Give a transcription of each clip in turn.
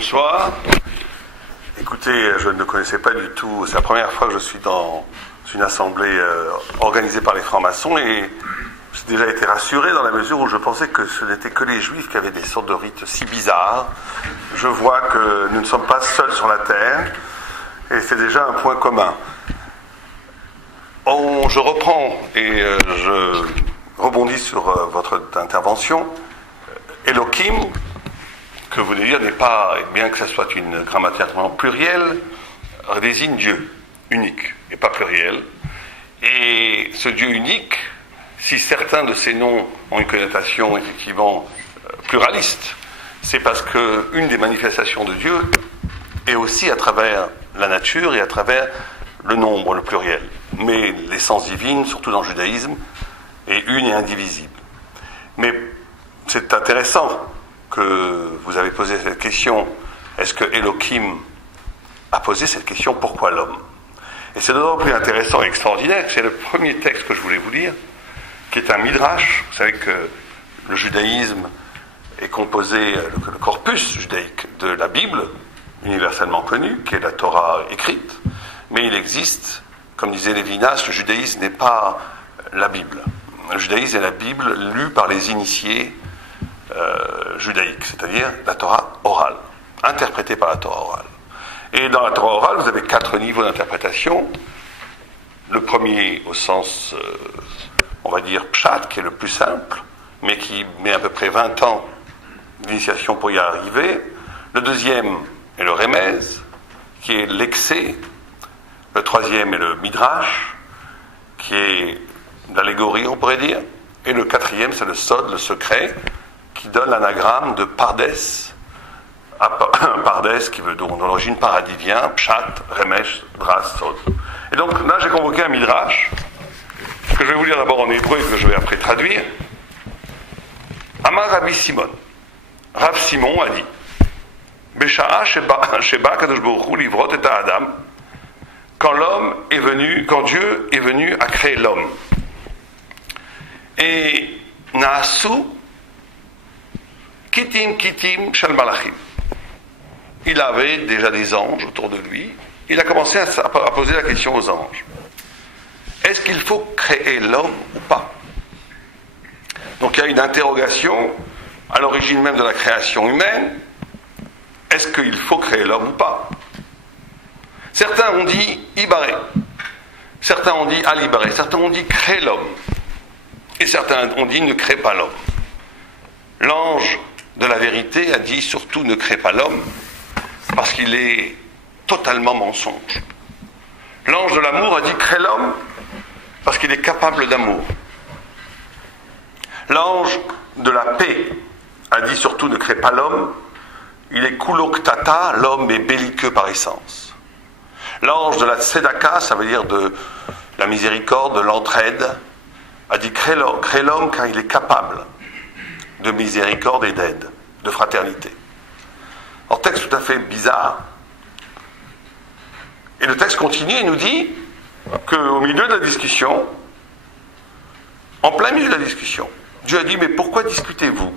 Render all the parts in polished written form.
Bonsoir. Écoutez, je ne connaissais pas du tout, c'est la première fois que je suis dans une assemblée organisée par les francs-maçons et j'ai déjà été rassuré dans la mesure où je pensais que ce n'était que les juifs qui avaient des sortes de rites si bizarres. Je vois que nous ne sommes pas seuls sur la terre et c'est déjà un point commun. Je reprends et je rebondis sur votre intervention. Elohim, que vous venez dire, n'est pas, bien que ce soit une grammaticalement plurielle, désigne Dieu, unique, et pas pluriel. Et ce Dieu unique, si certains de ces noms ont une connotation effectivement pluraliste, c'est parce qu'une des manifestations de Dieu est aussi à travers la nature et à travers le nombre, le pluriel. Mais l'essence divine, surtout dans le judaïsme, est une et indivisible. Mais c'est intéressant que vous avez posé cette question. Est-ce que Elohim a posé cette question, pourquoi l'homme? Et c'est d'autant plus intéressant et extraordinaire que c'est le premier texte que je voulais vous lire, qui est un midrash. Vous savez que le judaïsme est composé, le corpus judaïque de la Bible, universellement connu, qui est la Torah écrite, mais il existe, comme disait Lévinas, le judaïsme n'est pas la Bible. Le judaïsme est la Bible lue par les initiés judaïques, c'est-à-dire la Torah orale, interprétée par la Torah orale. Et dans la Torah orale, vous avez 4 niveaux d'interprétation. Le premier au sens, on va dire, pshat, qui est le plus simple, mais qui met à peu près 20 ans d'initiation pour y arriver. Le deuxième est le remez, qui est l'excès. Le troisième est le midrash, qui est l'allégorie, on pourrait dire. Et le quatrième, c'est le sod, le secret, qui donne l'anagramme de Pardes. Pardes, qui veut donc dans l'origine paradis vient, Pshat, Remesh, Dras, Sod. Et donc là, j'ai convoqué un midrash, que je vais vous lire d'abord en hébreu et que je vais après traduire. Amar Rabbi Simon. Rav Simon a dit Besha'a Sheba Kadosh Baruch Hu livrot et Adam, quand Dieu est venu à créer l'homme. Et Naasu Kitim Shel Malachim. Il avait déjà des anges autour de lui. Il a commencé à poser la question aux anges. Est-ce qu'il faut créer l'homme ou pas? Donc il y a une interrogation à l'origine même de la création humaine. Est-ce qu'il faut créer l'homme ou pas? Certains ont dit Ibaré. Certains ont dit Alibaré. Certains ont dit crée l'homme. Et certains ont dit ne crée pas l'homme. L'ange de la vérité a dit surtout ne crée pas l'homme parce qu'il est totalement mensonge. L'ange de l'amour a dit crée l'homme parce qu'il est capable d'amour. L'ange de la paix a dit surtout ne crée pas l'homme, il est kuloktata, l'homme est belliqueux par essence. L'ange de la tzedaka, ça veut dire de la miséricorde, de l'entraide, a dit crée l'homme car il est capable de miséricorde et d'aide, de fraternité. Un texte tout à fait bizarre. Et le texte continue et nous dit qu'au milieu de la discussion, en plein milieu de la discussion, Dieu a dit mais pourquoi discutez-vous?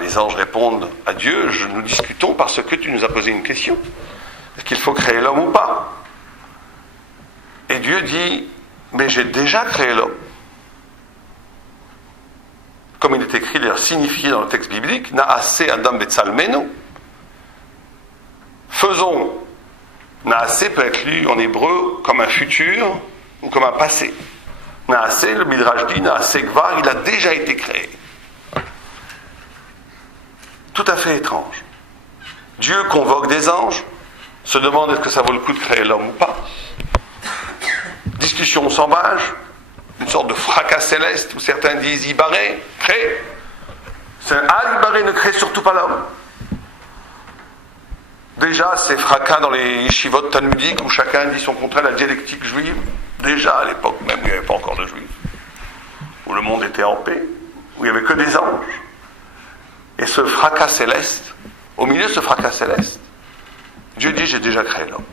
Les anges répondent à Dieu, nous discutons parce que tu nous as posé une question. Est-ce qu'il faut créer l'homme ou pas? Et Dieu dit mais j'ai déjà créé l'homme. Comme il est écrit, d'ailleurs signifié dans le texte biblique, Naase Adam Betzalmenu. Faisons. Naase peut être lu en hébreu comme un futur ou comme un passé. Naase, le Midrash dit, Naase Gvar, il a déjà été créé. Tout à fait étrange. Dieu convoque des anges, se demande est-ce que ça vaut le coup de créer l'homme ou pas. Discussion sans bâche, une sorte de fracas céleste où certains disent Ibaré, crée. Ibaré ne crée surtout pas l'homme. Déjà, ces fracas dans les yeshivot talmudiques où chacun dit son contraire, la dialectique juive, déjà à l'époque même, il n'y avait pas encore de juifs, où le monde était en paix, où il n'y avait que des anges. Et ce fracas céleste, au milieu de ce fracas céleste, Dieu dit j'ai déjà créé l'homme.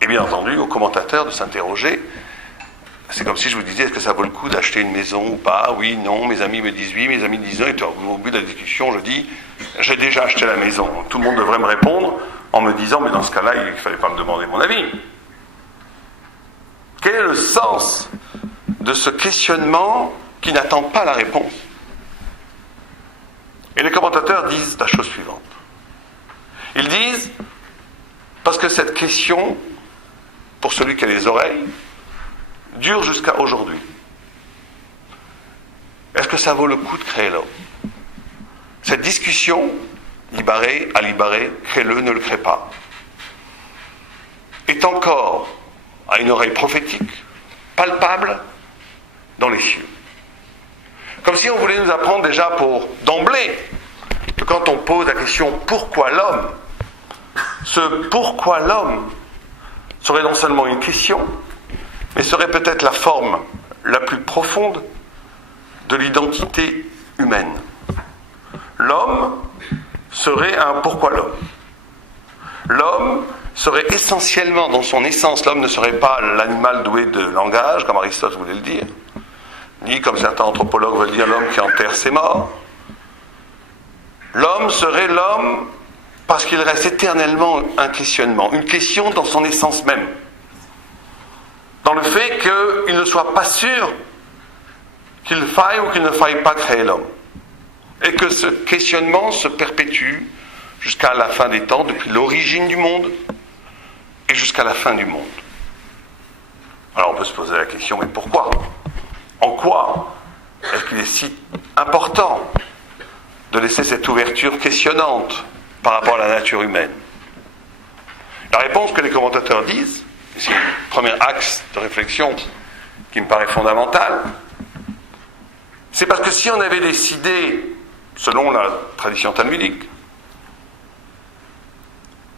Et bien entendu, aux commentateurs de s'interroger, c'est comme si je vous disais, est-ce que ça vaut le coup d'acheter une maison ou pas? Oui, non, mes amis me disent oui, mes amis disent non, et au bout de la discussion, je dis, j'ai déjà acheté la maison. Tout le monde devrait me répondre en me disant, mais dans ce cas-là, il ne fallait pas me demander mon avis. Quel est le sens de ce questionnement qui n'attend pas la réponse? Et les commentateurs disent la chose suivante. Ils disent, parce que cette question, pour celui qui a les oreilles, dure jusqu'à aujourd'hui. Est-ce que ça vaut le coup de créer l'homme? Cette discussion, Libaré, Alibaré, crée-le, ne le crée pas, est encore à une oreille prophétique, palpable dans les cieux. Comme si on voulait nous apprendre déjà d'emblée, que quand on pose la question « Pourquoi l'homme ?», ce « Pourquoi l'homme ?» serait non seulement une question, mais serait peut-être la forme la plus profonde de l'identité humaine. L'homme serait un « Pourquoi l'homme ?». L'homme serait essentiellement, dans son essence, l'homme ne serait pas l'animal doué de langage, comme Aristote voulait le dire, ni comme certains anthropologues veulent dire l'homme qui enterre ses morts. L'homme serait l'homme parce qu'il reste éternellement un questionnement, une question dans son essence même, dans le fait qu'il ne soit pas sûr qu'il faille ou qu'il ne faille pas créer l'homme, et que ce questionnement se perpétue jusqu'à la fin des temps, depuis l'origine du monde et jusqu'à la fin du monde. Alors on peut se poser la question, mais pourquoi? En quoi est-ce qu'il est si important de laisser cette ouverture questionnante par rapport à la nature humaine? La réponse que les commentateurs disent, c'est le premier axe de réflexion qui me paraît fondamental, c'est parce que si on avait décidé, selon la tradition talmudique,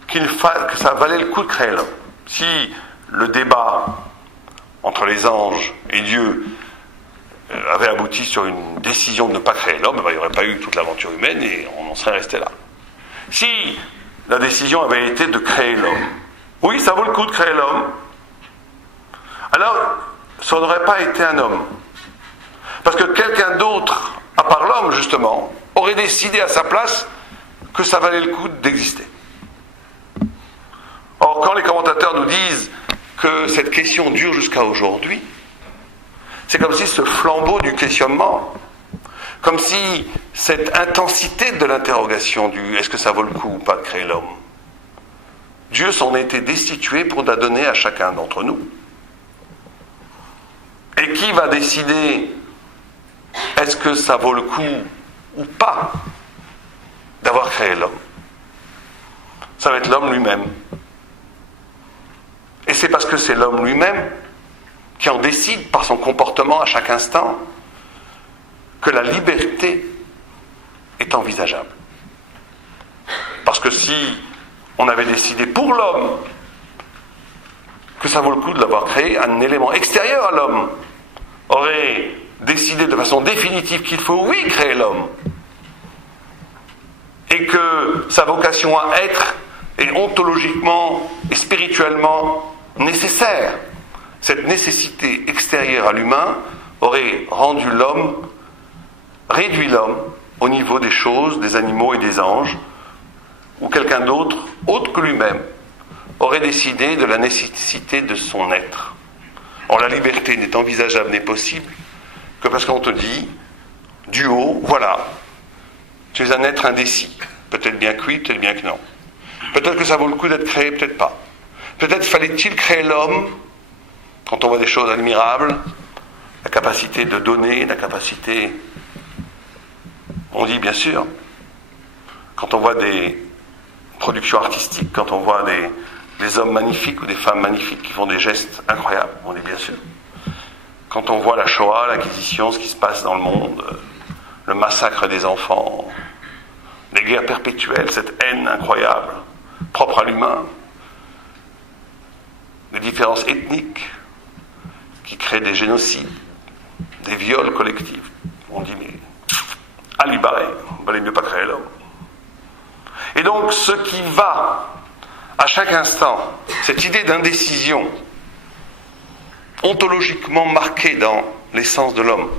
que ça valait le coup de créer l'homme, si le débat entre les anges et Dieu avait abouti sur une décision de ne pas créer l'homme, il n'y aurait pas eu toute l'aventure humaine et on en serait resté là. Si la décision avait été de créer l'homme, oui, ça vaut le coup de créer l'homme, alors ça n'aurait pas été un homme. Parce que quelqu'un d'autre, à part l'homme justement, aurait décidé à sa place que ça valait le coup d'exister. Or, quand les commentateurs nous disent que cette question dure jusqu'à aujourd'hui, c'est comme si ce flambeau du questionnement, comme si cette intensité de l'interrogation du « est-ce que ça vaut le coup ou pas de créer l'homme ?» Dieu s'en était destitué pour la donner à chacun d'entre nous. Et qui va décider est-ce que ça vaut le coup ou pas d'avoir créé l'homme? Ça va être l'homme lui-même. Et c'est parce que c'est l'homme lui-même qui en décide par son comportement à chaque instant que la liberté est envisageable. Parce que si on avait décidé pour l'homme que ça vaut le coup de l'avoir créé, un élément extérieur à l'homme aurait décidé de façon définitive qu'il faut, oui, créer l'homme, et que sa vocation à être est ontologiquement et spirituellement nécessaire. Cette nécessité extérieure à l'humain aurait rendu l'homme, réduit l'homme au niveau des choses, des animaux et des anges, ou quelqu'un d'autre, autre que lui-même, aurait décidé de la nécessité de son être. Or, la liberté n'est envisageable, n'est possible, que parce qu'on te dit, du haut, voilà, tu es un être indécis. Peut-être bien que oui, peut-être bien que non. Peut-être que ça vaut le coup d'être créé, peut-être pas. Peut-être fallait-il créer l'homme, quand on voit des choses admirables, la capacité de donner, la capacité... On dit bien sûr, quand on voit des productions artistiques, quand on voit des hommes magnifiques ou des femmes magnifiques qui font des gestes incroyables, on dit bien sûr. Quand on voit la Shoah, l'Inquisition, ce qui se passe dans le monde, le massacre des enfants, les guerres perpétuelles, cette haine incroyable, propre à l'humain, les différences ethniques qui créent des génocides, des viols collectifs. On dit, mais Ali Barré, il valait mieux pas créer l'homme. Et donc, ce qui va, à chaque instant, cette idée d'indécision, ontologiquement marqué dans l'essence de l'homme.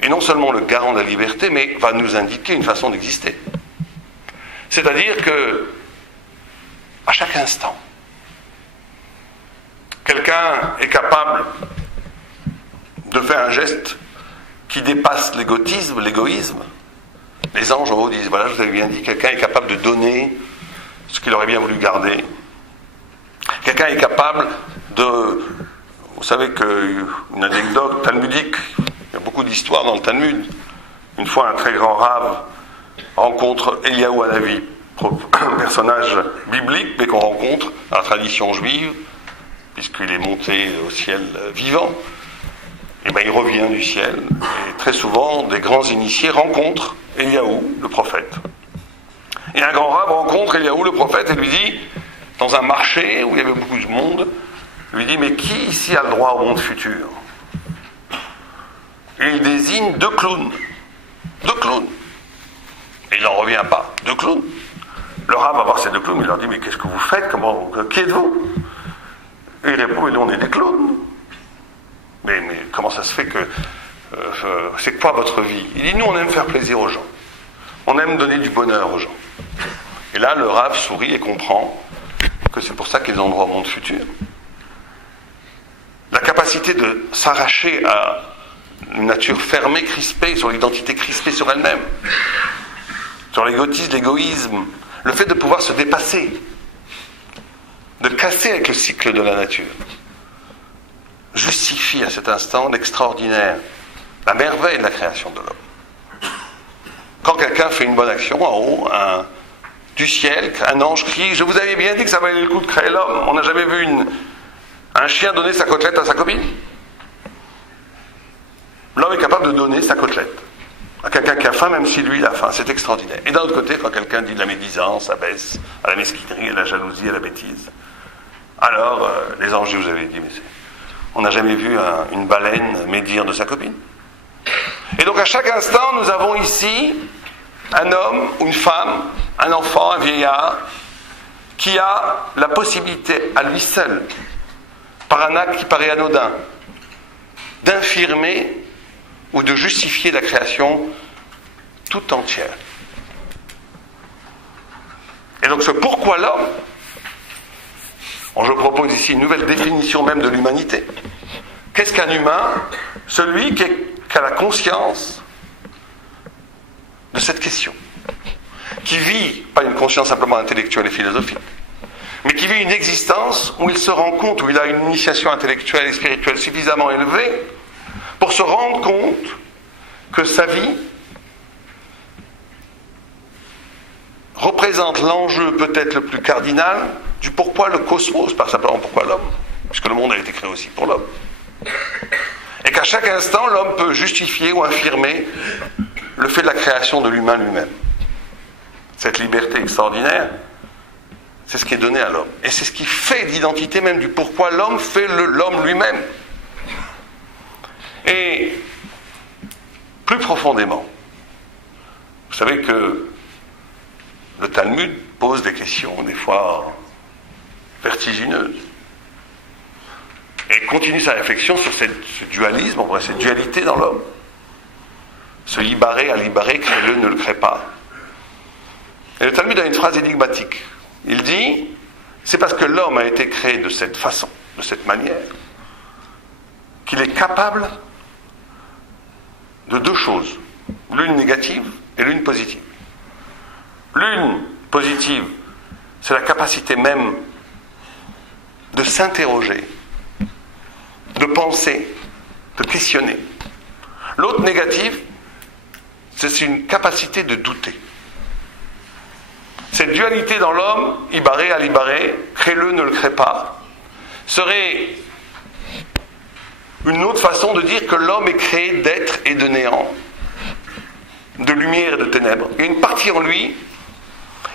Et non seulement le garant de la liberté, mais va nous indiquer une façon d'exister. C'est-à-dire que, à chaque instant, quelqu'un est capable de faire un geste qui dépasse l'égotisme, l'égoïsme. Les anges en haut disent, voilà, je vous avais bien dit, quelqu'un est capable de donner ce qu'il aurait bien voulu garder. Quelqu'un est capable de... Vous savez qu'une anecdote talmudique, il y a beaucoup d'histoires dans le Talmud. Une fois, un très grand rave rencontre Eliaou Hanavi, personnage biblique, mais qu'on rencontre dans la tradition juive, puisqu'il est monté au ciel vivant. Et bien il revient du ciel, et très souvent, des grands initiés rencontrent Eliaou, le prophète. Et un grand rave rencontre Eliaou, le prophète, et lui dit, dans un marché où il y avait beaucoup de monde, lui dit, mais qui ici a le droit au monde futur? Et il désigne 2 clowns. 2 clowns. Et il n'en revient pas. 2 clowns. Le rave va voir ces 2 clowns, il leur dit, mais qu'est-ce que vous faites? Qui êtes-vous? Et il répond, mais nous on est des clowns. Mais comment ça se fait que... c'est quoi votre vie? Il dit, nous on aime faire plaisir aux gens. On aime donner du bonheur aux gens. Et là, le rave sourit et comprend que c'est pour ça qu'ils ont droit au monde futur. La capacité de s'arracher à une nature fermée, crispée, sur l'identité crispée sur elle-même, sur l'égotisme, l'égoïsme, le fait de pouvoir se dépasser, de casser avec le cycle de la nature, justifie à cet instant l'extraordinaire, la merveille de la création de l'homme. Quand quelqu'un fait une bonne action en haut, du ciel, un ange crie, je vous avais bien dit que ça valait le coup de créer l'homme. On n'a jamais vu un chien donner sa côtelette à sa copine. L'homme est capable de donner sa côtelette à quelqu'un qui a faim, même si lui il a faim. C'est extraordinaire. Et d'un autre côté, quand quelqu'un dit de la médisance, abaisse, à la mesquinerie, à la jalousie, à la bêtise, alors les anges vous avez dit, mais on n'a jamais vu une baleine médire de sa copine. Et donc à chaque instant, nous avons ici un homme, une femme, un enfant, un vieillard, qui a la possibilité à lui seul, par un acte qui paraît anodin, d'infirmer ou de justifier la création tout entière. Et donc ce pourquoi l'homme, je propose ici une nouvelle définition même de l'humanité. Qu'est-ce qu'un humain? Celui qui a la conscience de cette question, qui vit, pas une conscience simplement intellectuelle et philosophique, mais qui vit une existence où il se rend compte, où il a une initiation intellectuelle et spirituelle suffisamment élevée pour se rendre compte que sa vie représente l'enjeu peut-être le plus cardinal du pourquoi le cosmos, pas simplement pourquoi l'homme, puisque le monde a été créé aussi pour l'homme. Et qu'à chaque instant, l'homme peut justifier ou infirmer le fait de la création de l'humain lui-même. Cette liberté extraordinaire, c'est ce qui est donné à l'homme. Et c'est ce qui fait l'identité même du pourquoi l'homme fait l'homme lui-même. Et plus profondément, vous savez que le Talmud pose des questions, des fois vertigineuses, et continue sa réflexion sur ce dualisme, cette dualité dans l'homme. Ce libaré à libaré, crée-le, ne le crée pas. Et le Talmud a une phrase énigmatique. Il dit, c'est parce que l'homme a été créé de cette façon, de cette manière, qu'il est capable de 2 choses, l'une négative et l'une positive. L'une positive, c'est la capacité même de s'interroger, de penser, de questionner. L'autre négative, c'est une capacité de douter. Cette dualité dans l'homme, ibaré à libaré, crée-le, ne le crée pas, serait une autre façon de dire que l'homme est créé d'être et de néant, de lumière et de ténèbres. Il y a une partie en lui,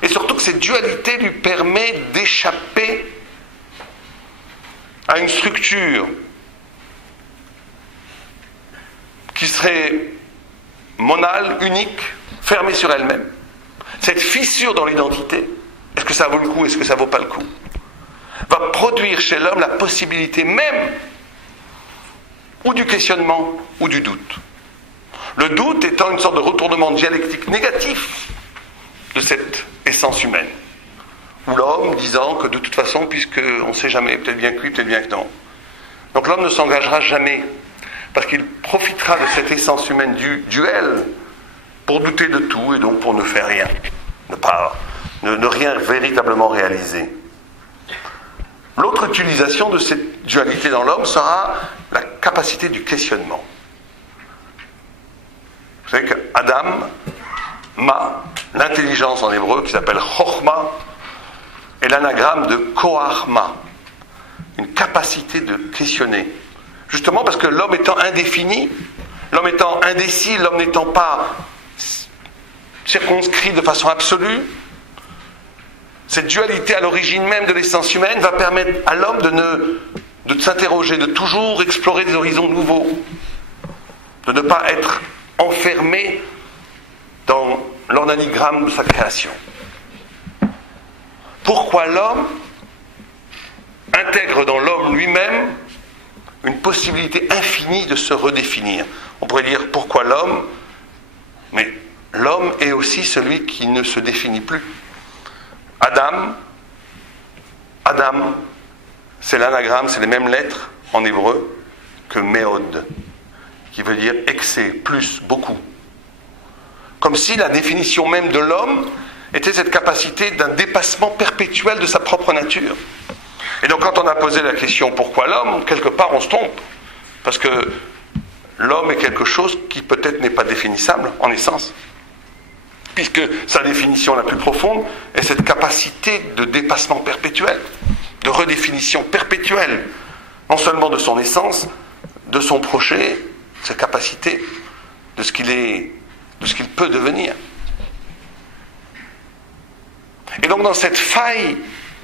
et surtout que cette dualité lui permet d'échapper à une structure qui serait monale, unique, fermée sur elle-même. Cette fissure dans l'identité, est-ce que ça vaut le coup, est-ce que ça vaut pas le coup, va produire chez l'homme la possibilité même ou du questionnement ou du doute. Le doute étant une sorte de retournement dialectique négatif de cette essence humaine. Ou l'homme disant que de toute façon, puisqu'on ne sait jamais, peut-être bien que oui, peut-être bien que non. Donc l'homme ne s'engagera jamais, parce qu'il profitera de cette essence humaine du duel pour douter de tout et donc pour ne faire rien, ne rien véritablement réaliser. L'autre utilisation de cette dualité dans l'homme sera la capacité du questionnement. Vous savez qu'Adam, l'intelligence en hébreu qui s'appelle Chochma, est l'anagramme de Koachma, une capacité de questionner. Justement parce que l'homme étant indéfini, l'homme étant indécis, l'homme n'étant pas circonscrit de façon absolue, cette dualité à l'origine même de l'essence humaine va permettre à l'homme de s'interroger, de toujours explorer des horizons nouveaux, de ne pas être enfermé dans l'organigramme de sa création. Pourquoi l'homme intègre dans l'homme lui-même une possibilité infinie de se redéfinir. On pourrait dire pourquoi l'homme, mais l'homme est aussi celui qui ne se définit plus. Adam, c'est l'anagramme, c'est les mêmes lettres en hébreu que Méod, qui veut dire excès, plus, beaucoup. Comme si la définition même de l'homme était cette capacité d'un dépassement perpétuel de sa propre nature. Et donc quand on a posé la question pourquoi l'homme, quelque part on se trompe. Parce que l'homme est quelque chose qui peut-être n'est pas définissable en essence. Puisque sa définition la plus profonde est cette capacité de dépassement perpétuel, de redéfinition perpétuelle, non seulement de son essence, de son projet, sa capacité, de ce qu'il est, de ce qu'il peut devenir. Et donc dans cette faille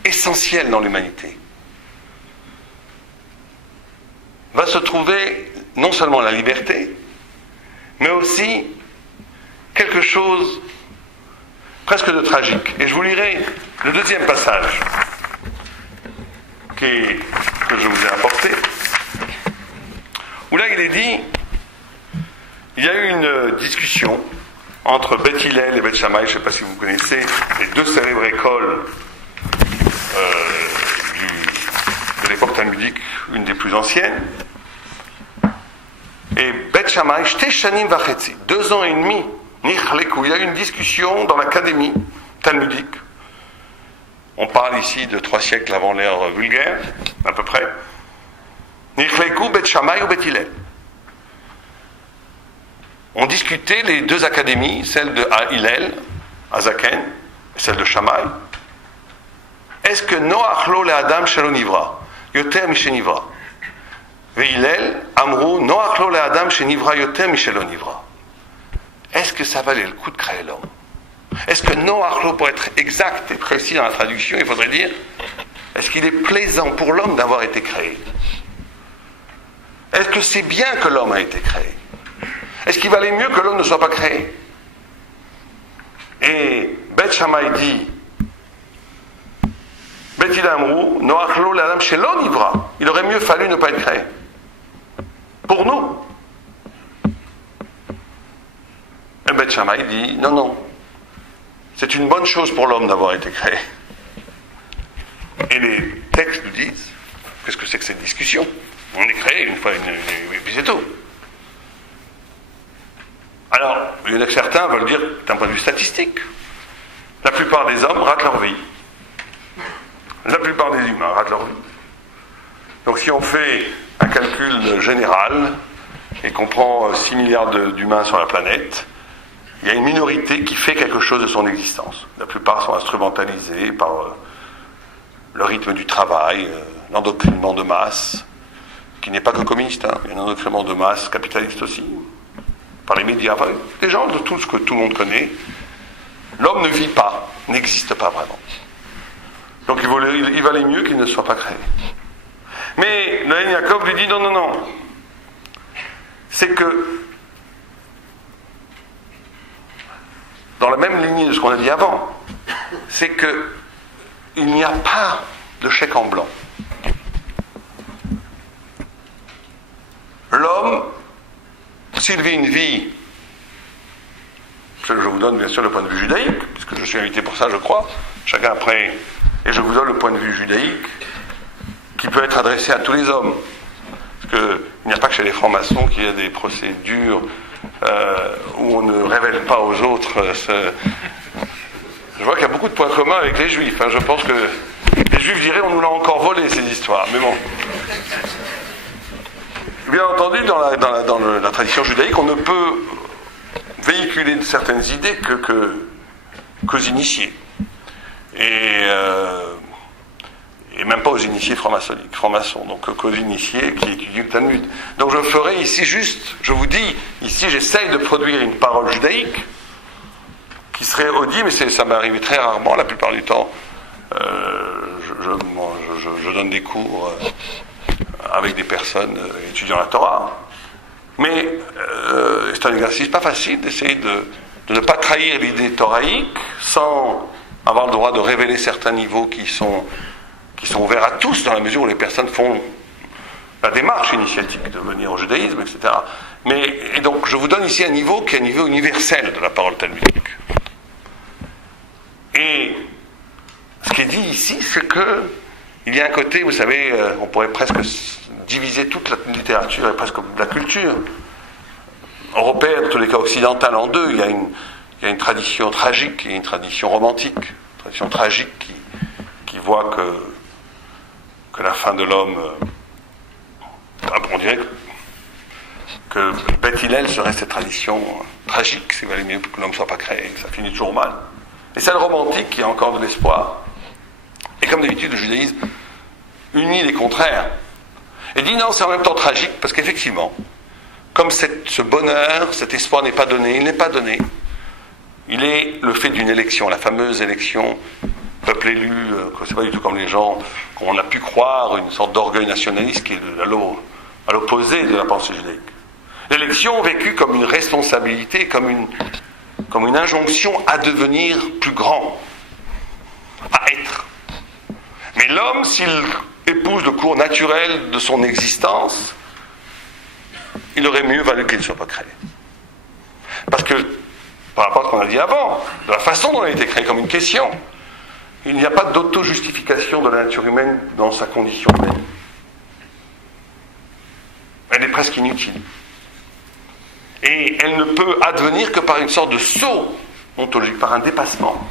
essentielle dans l'humanité, va se trouver non seulement la liberté, mais aussi quelque chose presque de tragique. Et je vous lirai le deuxième passage que je vous ai apporté, où là il est dit, il y a eu une discussion entre Beth Hillel et Beth Shammai, je ne sais pas si vous connaissez les deux célèbres écoles de l'époque talmudique, une des plus anciennes. Et Beth Shammai, 2 ans et demi, Nichleku, il y a eu une discussion dans l'académie talmudique. On parle ici de 3 siècles avant l'ère vulgaire, à peu près. Nichleku, Beth Shammai ou Beth Hillel. On discutait les deux académies, celle de Hillel, Azaken, et celle de Shammai. Est-ce que Noach lo le Adam shelo nivra, yoter mishenivra? Ve'Hillel amrou Noach lo le Adam shenivra yoter mishelo nivra. Est-ce que ça valait le coup de créer l'homme? Est-ce que Noach lo, pour être exact et précis dans la traduction, il faudrait dire, est-ce qu'il est plaisant pour l'homme d'avoir été créé? Est-ce que c'est bien que l'homme a été créé? Est-ce qu'il valait mieux que l'homme ne soit pas créé? Et Beth Shammai dit, Beth Hillel amrou Noach lo le Adam shelo nivra. Il aurait mieux fallu ne pas être créé. Pour nous. Et Beth Shammai dit, non, c'est une bonne chose pour l'homme d'avoir été créé. Et les textes nous disent, qu'est-ce que c'est que cette discussion? On est créé une fois, et puis c'est tout. Alors, il y en a que certains veulent dire, d'un point de vue statistique, la plupart des hommes ratent leur vie. La plupart des humains ratent leur vie. Donc si on fait un calcul général, et qu'on prend 6 milliards d'humains sur la planète, il y a une minorité qui fait quelque chose de son existence. La plupart sont instrumentalisés par le rythme du travail, l'endoctrinement de masse, qui n'est pas que communiste, il y a un endoctrinement de masse capitaliste aussi, par les médias, enfin, des gens de tout ce que tout le monde connaît. L'homme ne vit pas, n'existe pas vraiment. Donc il valait mieux qu'il ne soit pas créé. Mais Noémie Jacob lui dit non. C'est que, dans la même lignée de ce qu'on a dit avant, c'est que il n'y a pas de chèque en blanc. s'il vit une vie, je vous donne bien sûr le point de vue judaïque, puisque je suis invité pour ça, je crois, chacun après, et je vous donne le point de vue judaïque, qui peut être adressé à tous les hommes. Parce qu'il n'y a pas que chez les francs-maçons qu'il y a des procédures où on ne révèle pas aux autres. Je vois qu'il y a beaucoup de points communs avec les juifs. Je pense que les juifs diraient on nous l'a encore volé ces histoires. Mais bon. Bien entendu, dans la tradition judaïque, on ne peut véhiculer certaines idées qu'aux initiés. Et même pas aux initiés francs-maçons, donc qu'aux initiés qui étudient le Talmud. Donc je ferai ici juste, je vous dis, ici j'essaye de produire une parole judaïque qui serait audible, mais ça m'est arrivé très rarement, la plupart du temps. Je donne des cours avec des personnes étudiant la Torah. Mais c'est un exercice pas facile d'essayer de ne pas trahir l'idée thoraïque sans avoir le droit de révéler certains niveaux qui sont ouverts à tous, dans la mesure où les personnes font la démarche initiatique de venir au judaïsme, etc. Et donc, je vous donne ici un niveau qui est un niveau universel de la parole talmudique. Et ce qui est dit ici, c'est que il y a un côté, vous savez, on pourrait presque diviser toute la littérature et presque la culture européenne, en tous les cas occidentale, en deux. Il y a une tradition tragique et une tradition romantique. Une tradition tragique qui voit que la fin de l'homme, on dirait que Beth Hillel serait cette tradition tragique, c'est valait mieux que l'homme ne soit pas créé, que ça finit toujours mal. Et c'est le romantique qui a encore de l'espoir. Et comme d'habitude, le judaïsme unit les contraires. Et dit non, c'est en même temps tragique, parce qu'effectivement, comme ce bonheur, cet espoir n'est pas donné, il n'est pas donné. Il est le fait d'une élection, la fameuse élection, peuple élu, c'est pas du tout comme les gens qu'on a pu croire, une sorte d'orgueil nationaliste qui est à l'opposé de la pensée judaïque. L'élection vécue comme une responsabilité, comme une injonction à devenir plus grand, à être. Mais l'homme, s'il épouse le cours naturel de son existence, il aurait mieux valu qu'il ne soit pas créé. Parce que, par rapport à ce qu'on a dit avant, de la façon dont il a été créé comme une question, il n'y a pas d'auto-justification de la nature humaine dans sa condition humaine. Elle est presque inutile. Et elle ne peut advenir que par une sorte de saut ontologique, par un dépassement,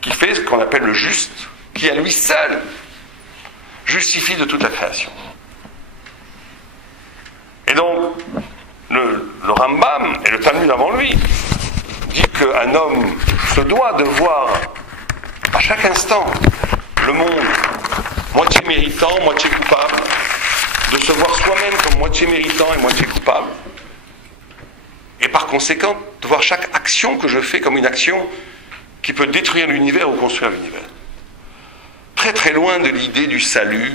qui fait ce qu'on appelle le juste, qui à lui seul justifie de toute la création. Et donc, le Rambam, et le Talmud avant lui, dit qu'un homme se doit de voir à chaque instant le monde moitié méritant, moitié coupable, de se voir soi-même comme moitié méritant et moitié coupable, et par conséquent de voir chaque action que je fais comme une action qui peut détruire l'univers ou construire l'univers. Très très loin de l'idée du salut,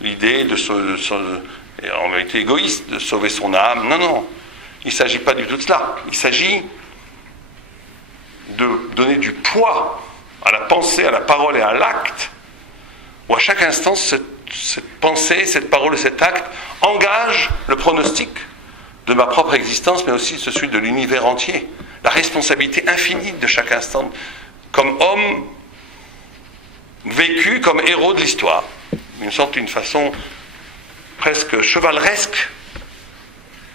l'idée en vérité égoïste, de sauver son âme. Non, il ne s'agit pas du tout de cela. Il s'agit de donner du poids à la pensée, à la parole et à l'acte, où à chaque instant, cette pensée, cette parole et cet acte engagent le pronostic de ma propre existence, mais aussi de celui de l'univers entier. La responsabilité infinie de chaque instant, comme homme vécu comme héros de l'histoire. Une façon presque chevaleresque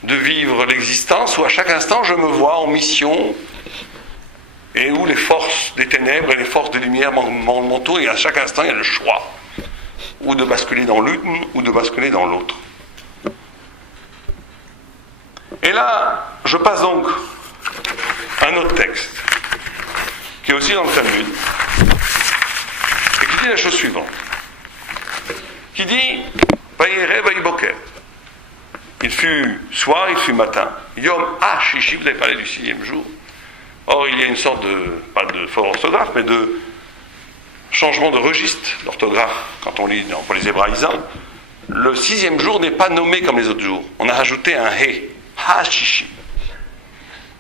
de vivre l'existence, où à chaque instant je me vois en mission, et où les forces des ténèbres et les forces des lumières m'entourent, et à chaque instant il y a le choix, ou de basculer dans l'une, ou de basculer dans l'autre. Et là, je passe donc à un autre texte, qui est aussi dans le Talmud, et qui dit la chose suivante, qui dit Vayere Vayiboker. Il fut soir, il fut matin. Yom Shishi, vous avez parlé du 6e jour. Or, il y a une sorte pas de faux orthographe, mais de changement de registre. L'orthographe, quand on lit pour les hébraïsants, le 6e jour n'est pas nommé comme les autres jours. On a rajouté un He, Shishi.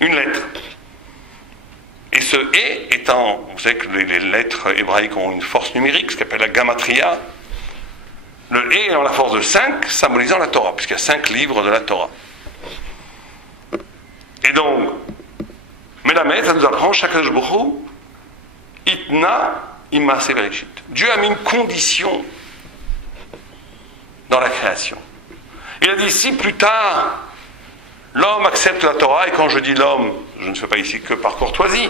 Une lettre. Et ce He étant, vous savez que les lettres hébraïques ont une force numérique, ce qu'on appelle la gamatria. Le He ayant la force de 5, symbolisant la Torah, puisqu'il y a 5 livres de la Torah. Et donc, Melamed, ça nous apprend, Shakadosh Baruch Hu, Itna Imase Bereshit. Dieu a mis une condition dans la création. Il a dit, si plus tard, l'homme accepte la Torah, et quand je dis l'homme, je ne fais pas ici que par courtoisie,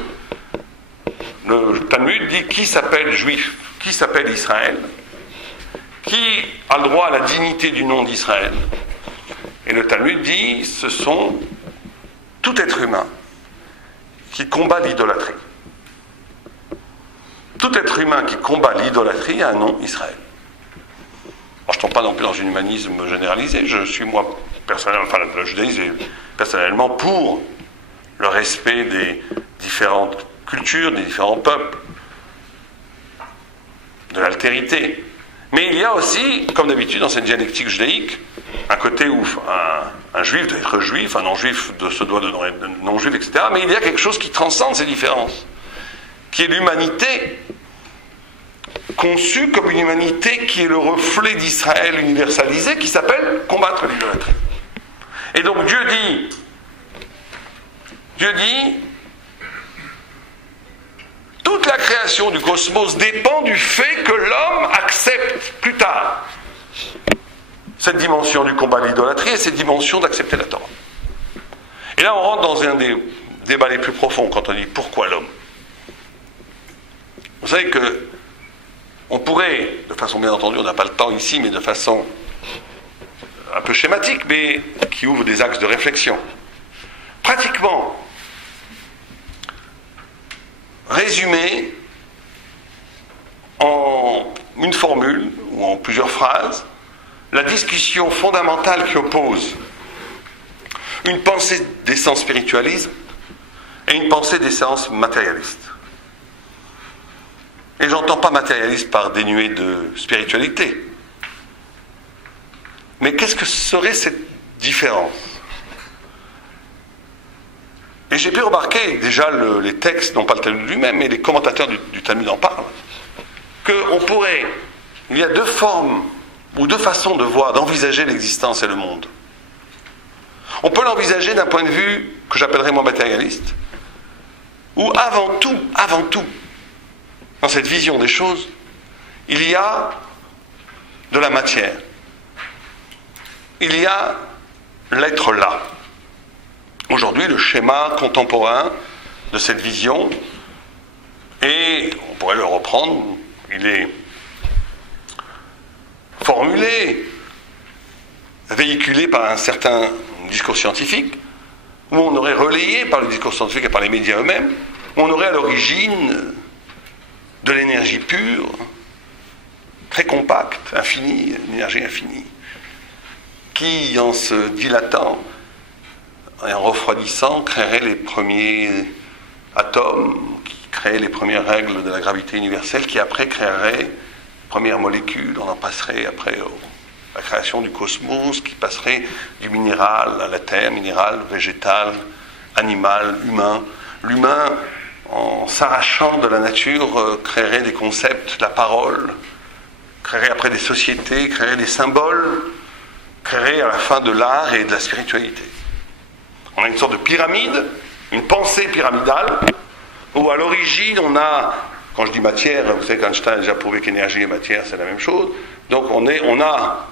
le Talmud dit qui s'appelle juif, qui s'appelle Israël, qui a le droit à la dignité du nom d'Israël. Et le Talmud dit, ce sont tout être humain qui combat l'idolâtrie. Tout être humain qui combat l'idolâtrie a un nom, Israël. Alors, je ne tombe pas non plus dans un humanisme généralisé, je suis moi, personnellement, enfin le judaïsme est personnellement pour le respect des différentes cultures, des différents peuples, de l'altérité. Mais il y a aussi, comme d'habitude dans cette dialectique judaïque, un côté où un juif doit être juif, un non-juif se doit de non-juif, etc. Mais il y a quelque chose qui transcende ces différences, qui est l'humanité, conçue comme une humanité qui est le reflet d'Israël universalisé, qui s'appelle combattre l'idolâtrie. Et donc Dieu dit, toute la création du cosmos dépend du fait que l'homme accepte plus tard cette dimension du combat de l'idolâtrie et cette dimension d'accepter la Torah. Et là on rentre dans un des débats les plus profonds quand on dit pourquoi l'homme. Vous savez que on pourrait, de façon bien entendue, on n'a pas le temps ici, mais de façon un peu schématique, mais qui ouvre des axes de réflexion. Pratiquement, résumer en une formule ou en plusieurs phrases la discussion fondamentale qui oppose une pensée d'essence spiritualisme et une pensée d'essence matérialiste. Et j'entends pas matérialiste par dénué de spiritualité. Mais qu'est-ce que serait cette différence ? Et j'ai pu remarquer, déjà les textes, non pas le Talmud lui-même, mais les commentateurs du Talmud en parlent, qu'on pourrait, il y a deux formes, ou deux façons de voir, d'envisager l'existence et le monde. On peut l'envisager d'un point de vue que j'appellerais moi matérialiste, où avant tout, dans cette vision des choses, il y a de la matière. Il y a l'être là. Aujourd'hui, le schéma contemporain de cette vision, et on pourrait le reprendre, il est formulé, véhiculé par un certain discours scientifique, où on aurait relayé par le discours scientifique et par les médias eux-mêmes, où on aurait à l'origine de l'énergie pure, très compacte, infinie, une énergie infinie, qui, en se dilatant et en refroidissant, créerait les premiers atomes, qui créerait les premières règles de la gravité universelle, qui après créerait les premières molécules. On en passerait après à la création du cosmos, qui passerait du minéral à la terre, minéral, végétal, animal, humain. L'humain, en s'arrachant de la nature, créerait des concepts, la parole, créerait après des sociétés, créerait des symboles, créerait à la fin de l'art et de la spiritualité. On a une sorte de pyramide, une pensée pyramidale, où à l'origine on a, quand je dis matière, vous savez qu'Einstein a déjà prouvé qu'énergie et matière c'est la même chose, donc on a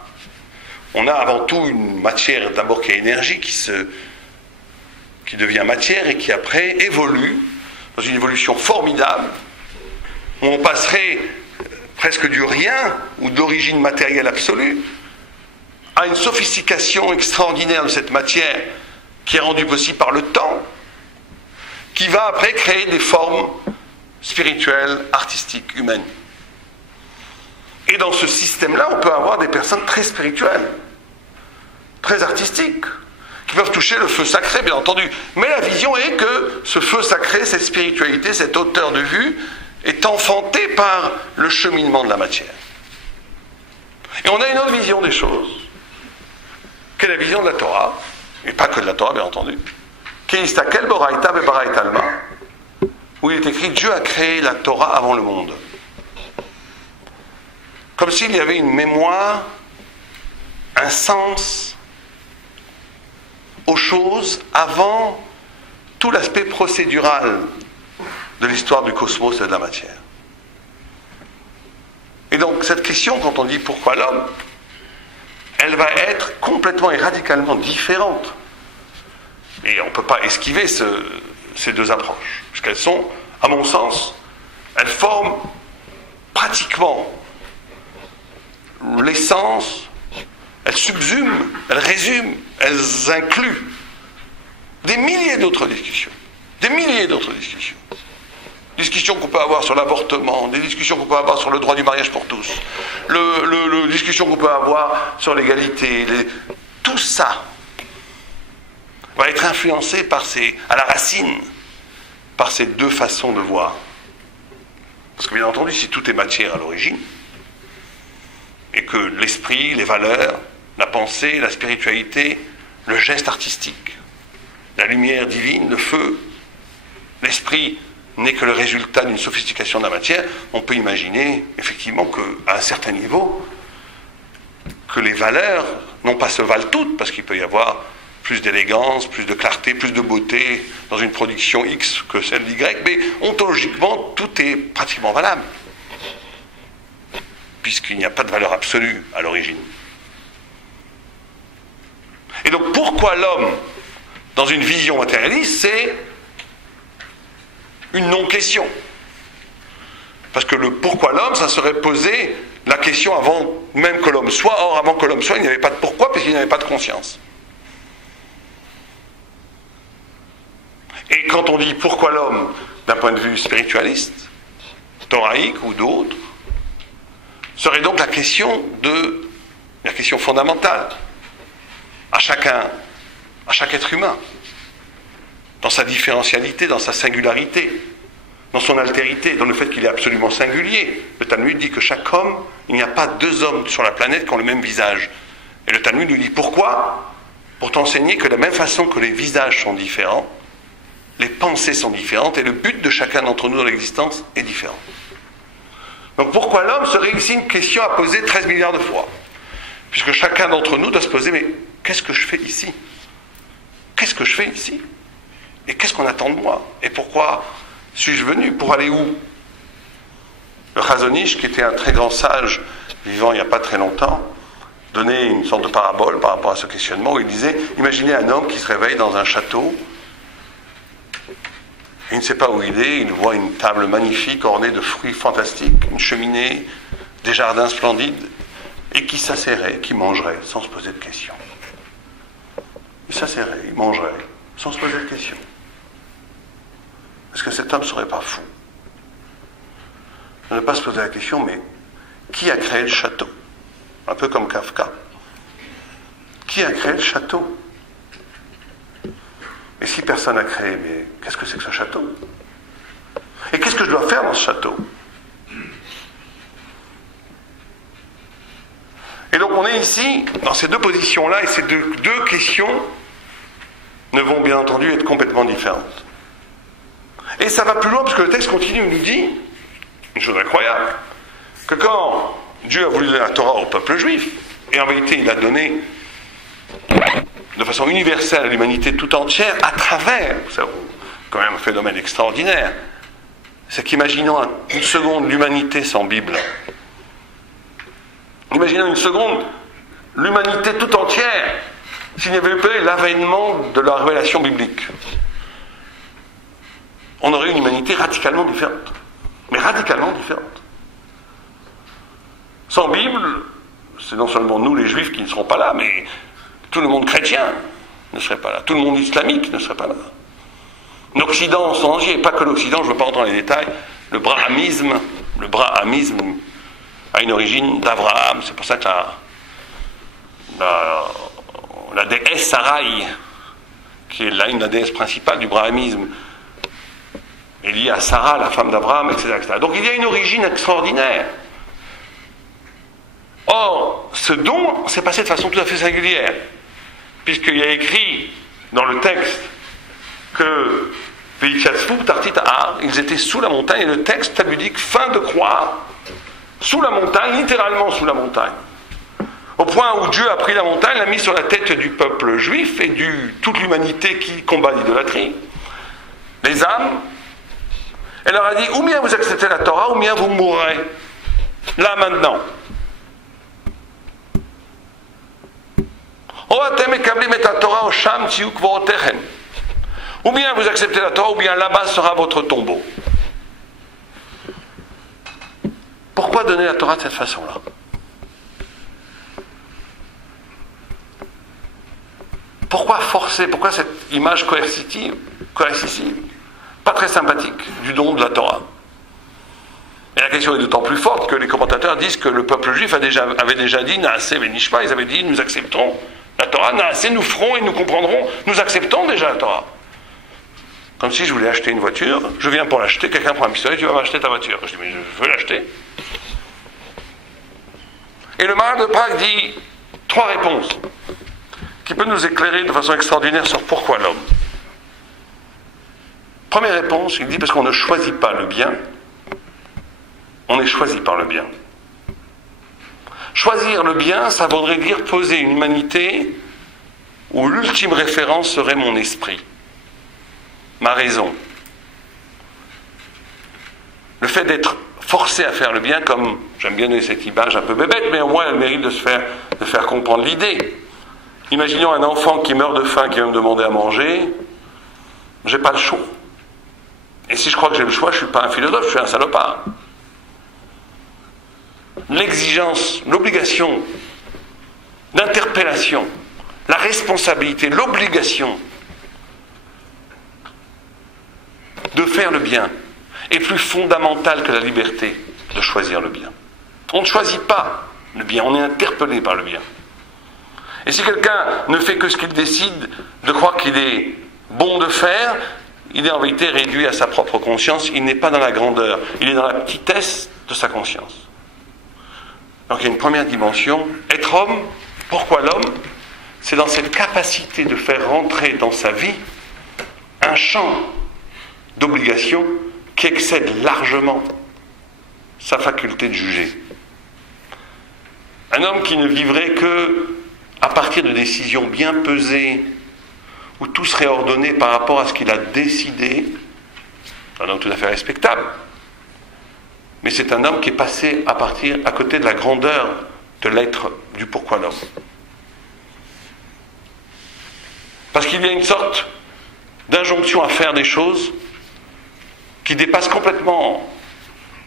avant tout une matière d'abord qui est énergie, qui devient matière et qui après évolue dans une évolution formidable, où on passerait presque du rien, ou d'origine matérielle absolue, à une sophistication extraordinaire de cette matière qui est rendue possible par le temps, qui va après créer des formes spirituelles, artistiques, humaines. Et dans ce système-là, on peut avoir des personnes très spirituelles, très artistiques, qui peuvent toucher le feu sacré, bien entendu. Mais la vision est que ce feu sacré, cette spiritualité, cette hauteur de vue, est enfantée par le cheminement de la matière. Et on a une autre vision des choses, qui est la vision de la Torah, et pas que de la Torah, bien entendu, qui est Istakel Boraïta Bebarait Alma, où il est écrit Dieu a créé la Torah avant le monde. Comme s'il y avait une mémoire, un sens aux choses avant tout l'aspect procédural de l'histoire du cosmos et de la matière. Et donc cette question, quand on dit pourquoi l'homme, elle va être complètement et radicalement différente. Et on ne peut pas esquiver ces deux approches, puisqu'elles sont, à mon sens, elles forment pratiquement l'essence, elles subsument, elles résument, elles incluent des milliers d'autres discussions. Des milliers d'autres discussions. Discussions qu'on peut avoir sur l'avortement, des discussions qu'on peut avoir sur le droit du mariage pour tous, discussions qu'on peut avoir sur l'égalité, tout ça va être influencé à la racine, par ces deux façons de voir. Parce que bien entendu, si tout est matière à l'origine, et que l'esprit, les valeurs, la pensée, la spiritualité, le geste artistique, la lumière divine, le feu, l'esprit n'est que le résultat d'une sophistication de la matière, on peut imaginer effectivement qu'à un certain niveau, que les valeurs, non pas se valent toutes, parce qu'il peut y avoir plus d'élégance, plus de clarté, plus de beauté dans une production X que celle d'Y, mais ontologiquement, tout est pratiquement valable, puisqu'il n'y a pas de valeur absolue à l'origine. Et donc pourquoi l'homme, dans une vision matérialiste, c'est une non-question. Parce que le pourquoi l'homme, ça serait poser la question avant même que l'homme soit. Or, avant que l'homme soit, il n'y avait pas de pourquoi, puisqu'il n'y avait pas de conscience. Et quand on dit pourquoi l'homme, d'un point de vue spiritualiste, thoraïque ou d'autres, serait donc la question fondamentale à chaque être humain, dans sa différentialité, dans sa singularité, dans son altérité, dans le fait qu'il est absolument singulier. Le Talmud dit que chaque homme, il n'y a pas deux hommes sur la planète qui ont le même visage. Et le Talmud nous dit pourquoi ? Pour t'enseigner que de la même façon que les visages sont différents, les pensées sont différentes et le but de chacun d'entre nous dans l'existence est différent. Donc pourquoi l'homme serait ici une question à poser 13 milliards de fois ? Puisque chacun d'entre nous doit se poser, mais qu'est-ce que je fais ici ? Qu'est-ce que je fais ici ? Et qu'est-ce qu'on attend de moi ? Et pourquoi suis-je venu ? Pour aller où ? Le Chazon Ish, qui était un très grand sage, vivant il n'y a pas très longtemps, donnait une sorte de parabole par rapport à ce questionnement, où il disait, imaginez un homme qui se réveille dans un château, et il ne sait pas où il voit une table magnifique ornée de fruits fantastiques, une cheminée, des jardins splendides, et qui s'asserrait, qui mangerait, sans se poser de questions. Il s'asserrait, il mangerait, sans se poser de questions. Est-ce que cet homme ne serait pas fou de ne pas se poser la question, mais qui a créé le château ? Un peu comme Kafka. Qui a créé le château ? Et si personne n'a créé, mais qu'est-ce que c'est que ce château ? Et qu'est-ce que je dois faire dans ce château ? Et donc on est ici, dans ces deux positions-là, et ces deux questions ne vont bien entendu être complètement différentes. Et ça va plus loin, parce que le texte continue, il nous dit, une chose incroyable, que quand Dieu a voulu donner la Torah au peuple juif, et en vérité il l'a donné de façon universelle à l'humanité tout entière, à travers, c'est quand même un phénomène extraordinaire, c'est qu'imaginons une seconde l'humanité sans Bible. Imaginons une seconde l'humanité tout entière s'il n'y avait pas eu l'avènement de la révélation biblique. On aurait une humanité radicalement différente. Mais radicalement différente. Sans Bible, c'est non seulement nous les Juifs qui ne serons pas là, mais tout le monde chrétien ne serait pas là. Tout le monde islamique ne serait pas là. L'Occident en son entier, et pas que l'Occident, je ne veux pas rentrer dans les détails, le brahamisme a une origine d'Abraham. C'est pour ça que la déesse Sarai, qui est la déesse principale du brahamisme, est liée à Sarah, la femme d'Abraham, etc., etc. Donc il y a une origine extraordinaire. Or, ce don s'est passé de façon tout à fait singulière, puisqu'il y a écrit dans le texte que ils étaient sous la montagne, et le texte talmudique feint de croire sous la montagne, littéralement sous la montagne. Au point où Dieu a pris la montagne, l'a mis sur la tête du peuple juif et toute l'humanité qui combat l'idolâtrie. les âmes, elle leur a dit, ou bien vous acceptez la Torah, ou bien vous mourrez. Là, maintenant. Ou bien vous acceptez la Torah, ou bien là-bas sera votre tombeau. Pourquoi donner la Torah de cette façon-là? Pourquoi forcer? Pourquoi cette image coercitive, pas très sympathique, du don de la Torah? Et la question est d'autant plus forte que les commentateurs disent que le peuple juif avait déjà dit Naaseh Venishma, ils avaient dit nous accepterons la Torah, Naaseh nous ferons et nous comprendrons, nous acceptons déjà la Torah. Comme si je voulais acheter une voiture, je viens pour l'acheter, quelqu'un prend un pistolet, tu vas m'acheter ta voiture. Je dis mais je veux l'acheter. Et le Maharal de Prague dit 3 réponses qui peuvent nous éclairer de façon extraordinaire sur pourquoi l'homme. Première réponse, il dit parce qu'on ne choisit pas le bien, on est choisi par le bien. Choisir le bien, ça voudrait dire poser une humanité où l'ultime référence serait mon esprit, ma raison. Le fait d'être forcé à faire le bien, comme j'aime bien donner cette image un peu bébête, mais au moins elle mérite de faire comprendre l'idée. Imaginons un enfant qui meurt de faim, qui va me demander à manger, j'ai pas le choix. Et si je crois que j'ai le choix, je suis pas un philosophe, je suis un salopard. L'exigence, l'obligation d'interpellation, la responsabilité, l'obligation de faire le bien est plus fondamentale que la liberté de choisir le bien. On ne choisit pas le bien, on est interpellé par le bien. Et si quelqu'un ne fait que ce qu'il décide de croire qu'il est bon de faire, il est en vérité réduit à sa propre conscience, il n'est pas dans la grandeur, il est dans la petitesse de sa conscience. Donc il y a une première dimension, être homme, pourquoi l'homme? C'est dans cette capacité de faire rentrer dans sa vie un champ d'obligation qui excède largement sa faculté de juger. Un homme qui ne vivrait que à partir de décisions bien pesées, où tout serait ordonné par rapport à ce qu'il a décidé, un homme tout à fait respectable. Mais c'est un homme qui est passé à côté de la grandeur de l'être du pourquoi l'homme. Parce qu'il y a une sorte d'injonction à faire des choses qui dépassent complètement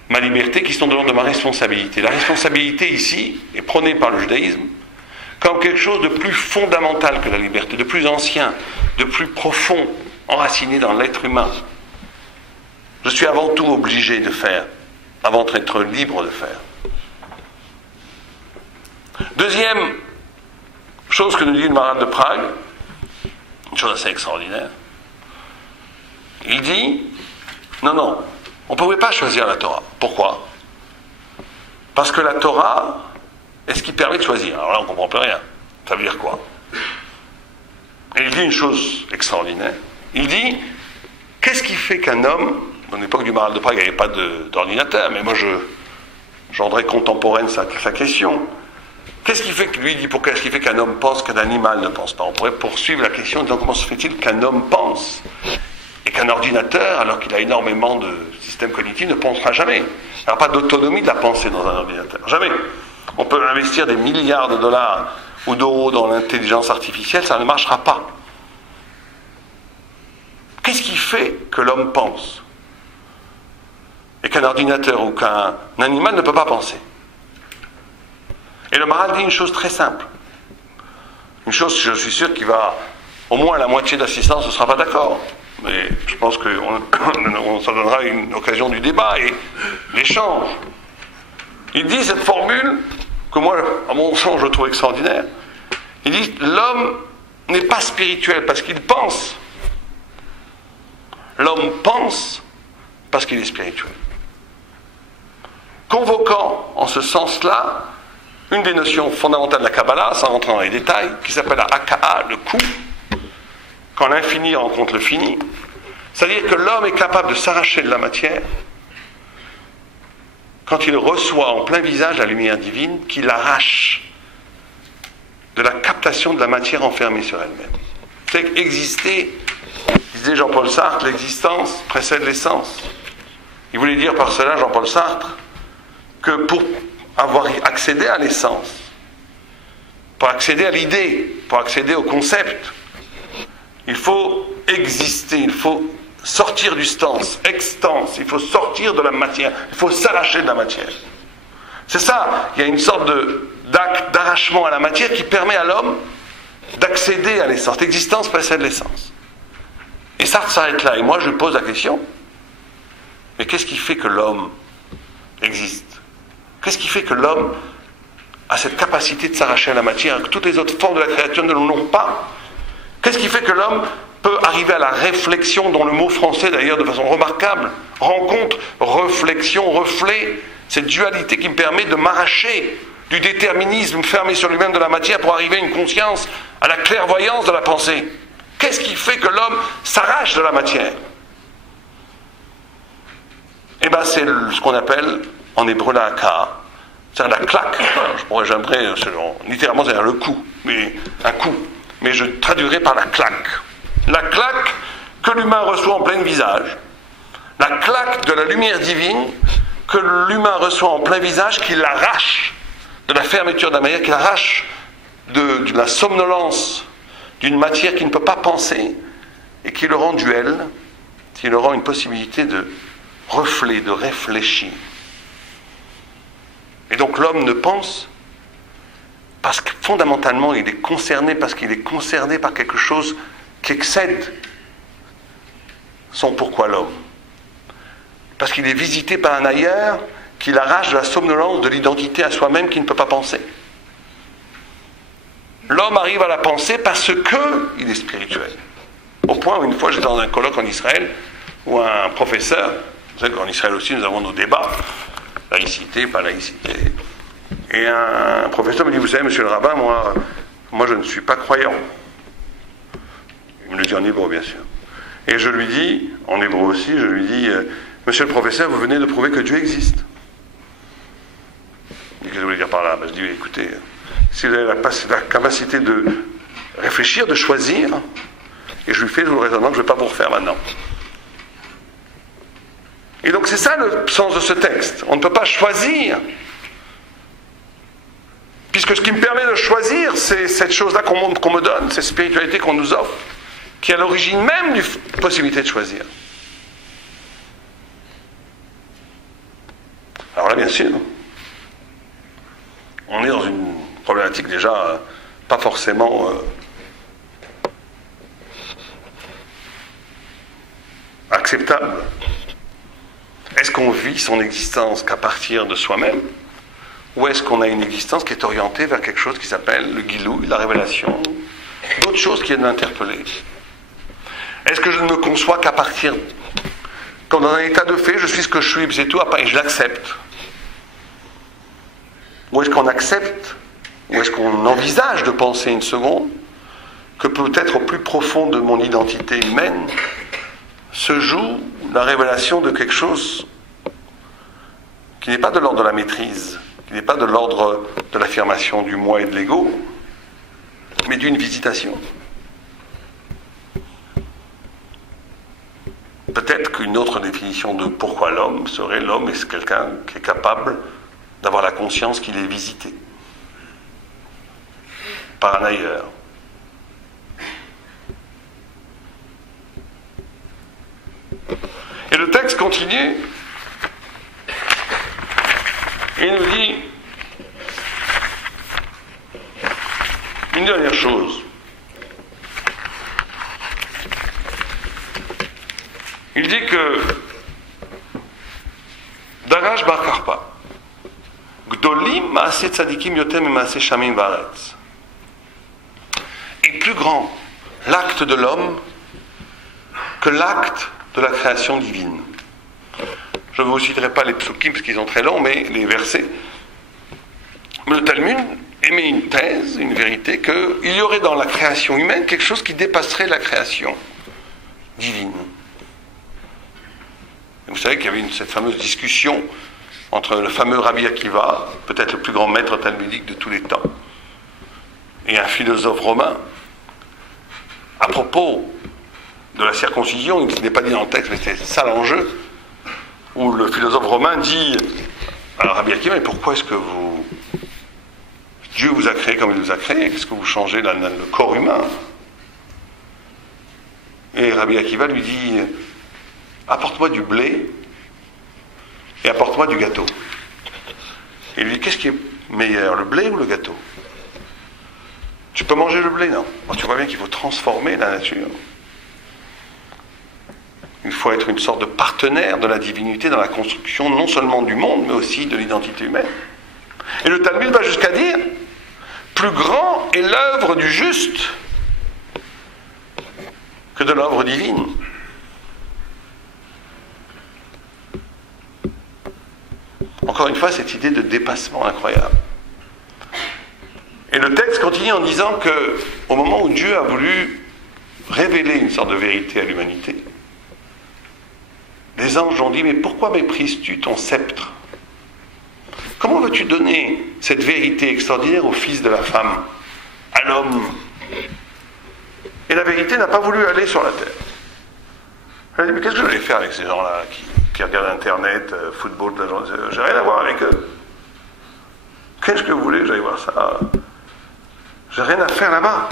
ma liberté, qui sont de l'ordre de ma responsabilité. La responsabilité ici est prônée par le judaïsme comme quelque chose de plus fondamental que la liberté, de plus ancien, de plus profond, enraciné dans l'être humain. Je suis avant tout obligé de faire, avant d'être libre de faire. Deuxième chose que nous dit le Maharal de Prague, une chose assez extraordinaire, il dit, non, on ne pouvait pas choisir la Torah. Pourquoi? Parce que la Torah est ce qui permet de choisir. Alors là, on ne comprend plus rien. Ça veut dire quoi? Et il dit une chose extraordinaire. Il dit, qu'est-ce qui fait qu'un homme, à l'époque du Maharal de Prague, il n'y avait pas d'ordinateur, mais moi je rendrais contemporaine sa question. Qu'est-ce qui fait que lui dit, qu'est-ce qui fait qu'un homme pense qu'un animal ne pense pas? On pourrait poursuivre la question en disant comment se fait-il qu'un homme pense et qu'un ordinateur, alors qu'il a énormément de systèmes cognitifs, ne pensera jamais. Alors pas d'autonomie de la pensée dans un ordinateur, jamais. On peut investir des milliards de dollars ou d'euros dans l'intelligence artificielle, ça ne marchera pas. Qu'est-ce qui fait que l'homme pense et qu'un ordinateur ou qu'un animal ne peut pas penser? Et le Maharal dit une chose très simple. Une chose, je suis sûr qu'il va, au moins la moitié d'assistance ne sera pas d'accord. Mais je pense que ça donnera une occasion du débat et l'échange. Il dit cette formule, que moi, à mon sens, je trouve extraordinaire. Il dit, l'homme n'est pas spirituel parce qu'il pense. L'homme pense parce qu'il est spirituel. Convoquant, en ce sens-là, une des notions fondamentales de la Kabbalah, sans rentrer dans les détails, qui s'appelle la Haka'a, le coup, quand l'infini rencontre le fini. C'est-à-dire que l'homme est capable de s'arracher de la matière quand il reçoit en plein visage la lumière divine qui l'arrache de la captation de la matière enfermée sur elle-même. C'est qu'exister, Disait Jean-Paul Sartre, l'existence précède l'essence. Il voulait dire par cela, Jean-Paul Sartre, que pour avoir accédé à l'essence, pour accéder à l'idée, pour accéder au concept, il faut exister, il faut sortir du stance, extance, il faut sortir de la matière, il faut s'arracher de la matière. C'est ça, il y a une sorte d'acte d'arrachement à la matière qui permet à l'homme d'accéder à l'essence. L'existence précède l'essence. Et Sartre s'arrête là, et moi je lui pose la question, mais qu'est-ce qui fait que l'homme existe? Qu'est-ce qui fait que l'homme a cette capacité de s'arracher à la matière, que toutes les autres formes de la créature ne l'ont pas? Qu'est-ce qui fait que l'homme peut arriver à la réflexion, dont le mot français d'ailleurs de façon remarquable, rencontre, réflexion, reflet, cette dualité qui me permet de m'arracher du déterminisme fermé sur lui-même de la matière pour arriver à une conscience, à la clairvoyance de la pensée? Qu'est-ce qui fait que l'homme s'arrache de la matière? Eh bien, c'est ce qu'on appelle en hébreu la haka, c'est-à-dire la claque. J'aimerais, littéralement, c'est-à-dire le coup, mais un coup. Mais je traduirai par la claque. La claque que l'humain reçoit en plein visage. La claque de la lumière divine que l'humain reçoit en plein visage, qui l'arrache de la fermeture de la matière, qui l'arrache de la somnolence d'une matière qui ne peut pas penser et qui le rend duel, qui le rend une possibilité de reflet, de réfléchir. Et donc l'homme ne pense parce que fondamentalement il est concerné, parce qu'il est concerné par quelque chose qui excède son pourquoi l'homme. Parce qu'il est visité par un ailleurs qui l'arrache de la somnolence de l'identité à soi-même qui ne peut pas penser. L'homme arrive à la pensée parce qu'il est spirituel. Au point où une fois j'étais dans un colloque en Israël où un professeur, vous savez qu'en Israël aussi nous avons nos débats, laïcité, pas laïcité, et un professeur me dit, vous savez monsieur le rabbin, moi je ne suis pas croyant. Il me le dit en hébreu bien sûr. Et je lui dis, en hébreu aussi, je lui dis, monsieur le professeur, vous venez de prouver que Dieu existe. Il dit, qu'est-ce que vous voulez dire par là? Je dis, écoutez, si vous avez la capacité de réfléchir, de choisir, et je lui fais le raisonnement que je ne vais pas vous refaire maintenant. Et donc c'est ça le sens de ce texte. On ne peut pas choisir, puisque ce qui me permet de choisir, c'est cette chose-là qu'on me donne, cette spiritualité qu'on nous offre, qui est à l'origine même d'une possibilité de choisir. Alors là, bien sûr, on est dans une problématique déjà pas forcément acceptable. Est-ce qu'on vit son existence qu'à partir de soi-même, ou est-ce qu'on a une existence qui est orientée vers quelque chose qui s'appelle le guilou, la révélation, d'autres choses qui viennent m'interpeller? Est-ce que je ne me conçois qu'à partir, comme dans un état de fait, je suis ce que je suis, c'est tout, et je l'accepte? Ou est-ce qu'on accepte, ou est-ce qu'on envisage de penser une seconde que peut-être au plus profond de mon identité humaine se joue la révélation de quelque chose qui n'est pas de l'ordre de la maîtrise, qui n'est pas de l'ordre de l'affirmation du moi et de l'ego, mais d'une visitation. Peut-être qu'une autre définition de pourquoi l'homme serait l'homme est quelqu'un qui est capable d'avoir la conscience qu'il est visité par un ailleurs. Et le texte continue, il nous dit une dernière chose. Il dit que Darash Bar Karpa, Gdolim Maaseh Tzadikim Yotem et Maaseh Shamim Varetz, est plus grand l'acte de l'homme que l'acte de la création divine. Je ne vous citerai pas les psukim parce qu'ils sont très longs, mais les versets. Mais le Talmud émet une thèse, une vérité, qu'il y aurait dans la création humaine quelque chose qui dépasserait la création divine. Et vous savez qu'il y avait cette fameuse discussion entre le fameux Rabbi Akiva, peut-être le plus grand maître talmudique de tous les temps, et un philosophe romain, à propos de la circoncision, ce n'est pas dit dans le texte, mais c'est ça l'enjeu, où le philosophe romain dit à Rabbi Akiva, mais pourquoi est-ce que Dieu vous a créé comme il vous a créé, qu'est-ce que vous changez le corps humain? Et Rabbi Akiva lui dit, apporte-moi du blé et apporte-moi du gâteau. Et il lui dit, qu'est-ce qui est meilleur, le blé ou le gâteau? Tu peux manger le blé, non? Tu vois bien qu'il faut transformer la nature. Il faut être une sorte de partenaire de la divinité dans la construction non seulement du monde, mais aussi de l'identité humaine. Et le Talmud va jusqu'à dire, plus grand est l'œuvre du juste que de l'œuvre divine. Encore une fois, cette idée de dépassement incroyable. Et le texte continue en disant que, au moment où Dieu a voulu révéler une sorte de vérité à l'humanité, les anges ont dit, mais pourquoi méprises-tu ton sceptre? Comment veux-tu donner cette vérité extraordinaire au fils de la femme, à l'homme? Et la vérité n'a pas voulu aller sur la terre. Elle a dit, mais qu'est-ce que je vais faire avec ces gens-là qui regardent Internet, football, j'ai rien à voir avec eux. Qu'est-ce que vous voulez que j'aille voir ça? J'ai rien à faire là-bas.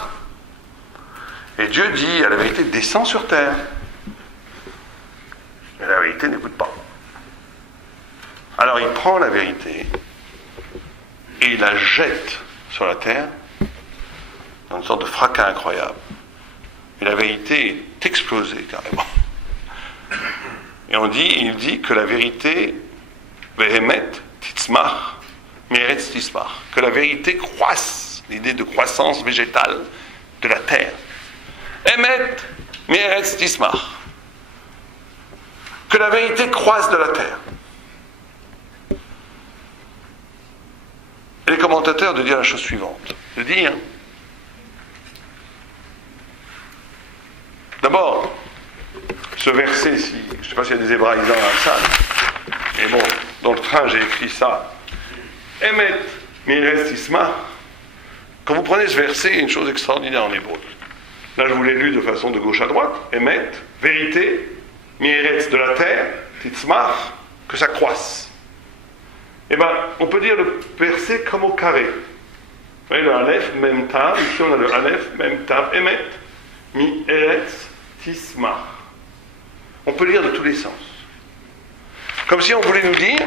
Et Dieu dit à la vérité, descends sur terre. Et la vérité n'écoute pas. Alors il prend la vérité et il la jette sur la terre dans une sorte de fracas incroyable. Et la vérité est explosée carrément. Et il dit que la vérité, Vehemet titzmach, Meretz titzmach, que la vérité croisse, l'idée de croissance végétale de la terre. Emet Meretz titzmach, que la vérité croisse de la terre. Et les commentateurs de dire la chose suivante, de dire, d'abord, ce verset-ci, je ne sais pas s'il y a des hébraïsants dans la salle, mais bon, dans le train j'ai écrit ça, Emet Meretz titzmach. Quand vous prenez ce verset, il y a une chose extraordinaire en hébreu. Là je vous l'ai lu de façon de gauche à droite, Emet, vérité, Meretz de la terre, titzmach, que ça croisse. Eh bien, on peut dire le verset comme au carré. Vous voyez le Aleph, même tav, ici on a le Aleph, même tav, Emet, Meretz titzmach. On peut lire de tous les sens. Comme si on voulait nous dire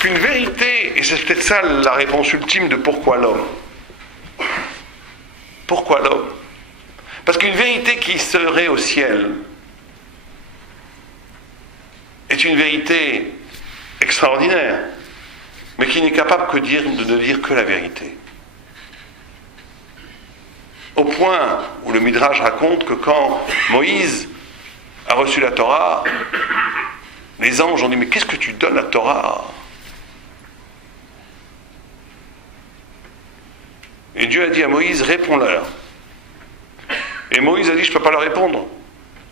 qu'une vérité, et c'est peut-être ça la réponse ultime de pourquoi l'homme. Pourquoi l'homme? Parce qu'une vérité qui serait au ciel est une vérité extraordinaire, mais qui n'est capable de ne dire que la vérité. Au point où le Midrash raconte que quand Moïse a reçu la Torah, les anges ont dit, mais qu'est-ce que tu donnes la Torah? Et Dieu a dit à Moïse, réponds-leur. Et Moïse a dit, je ne peux pas leur répondre.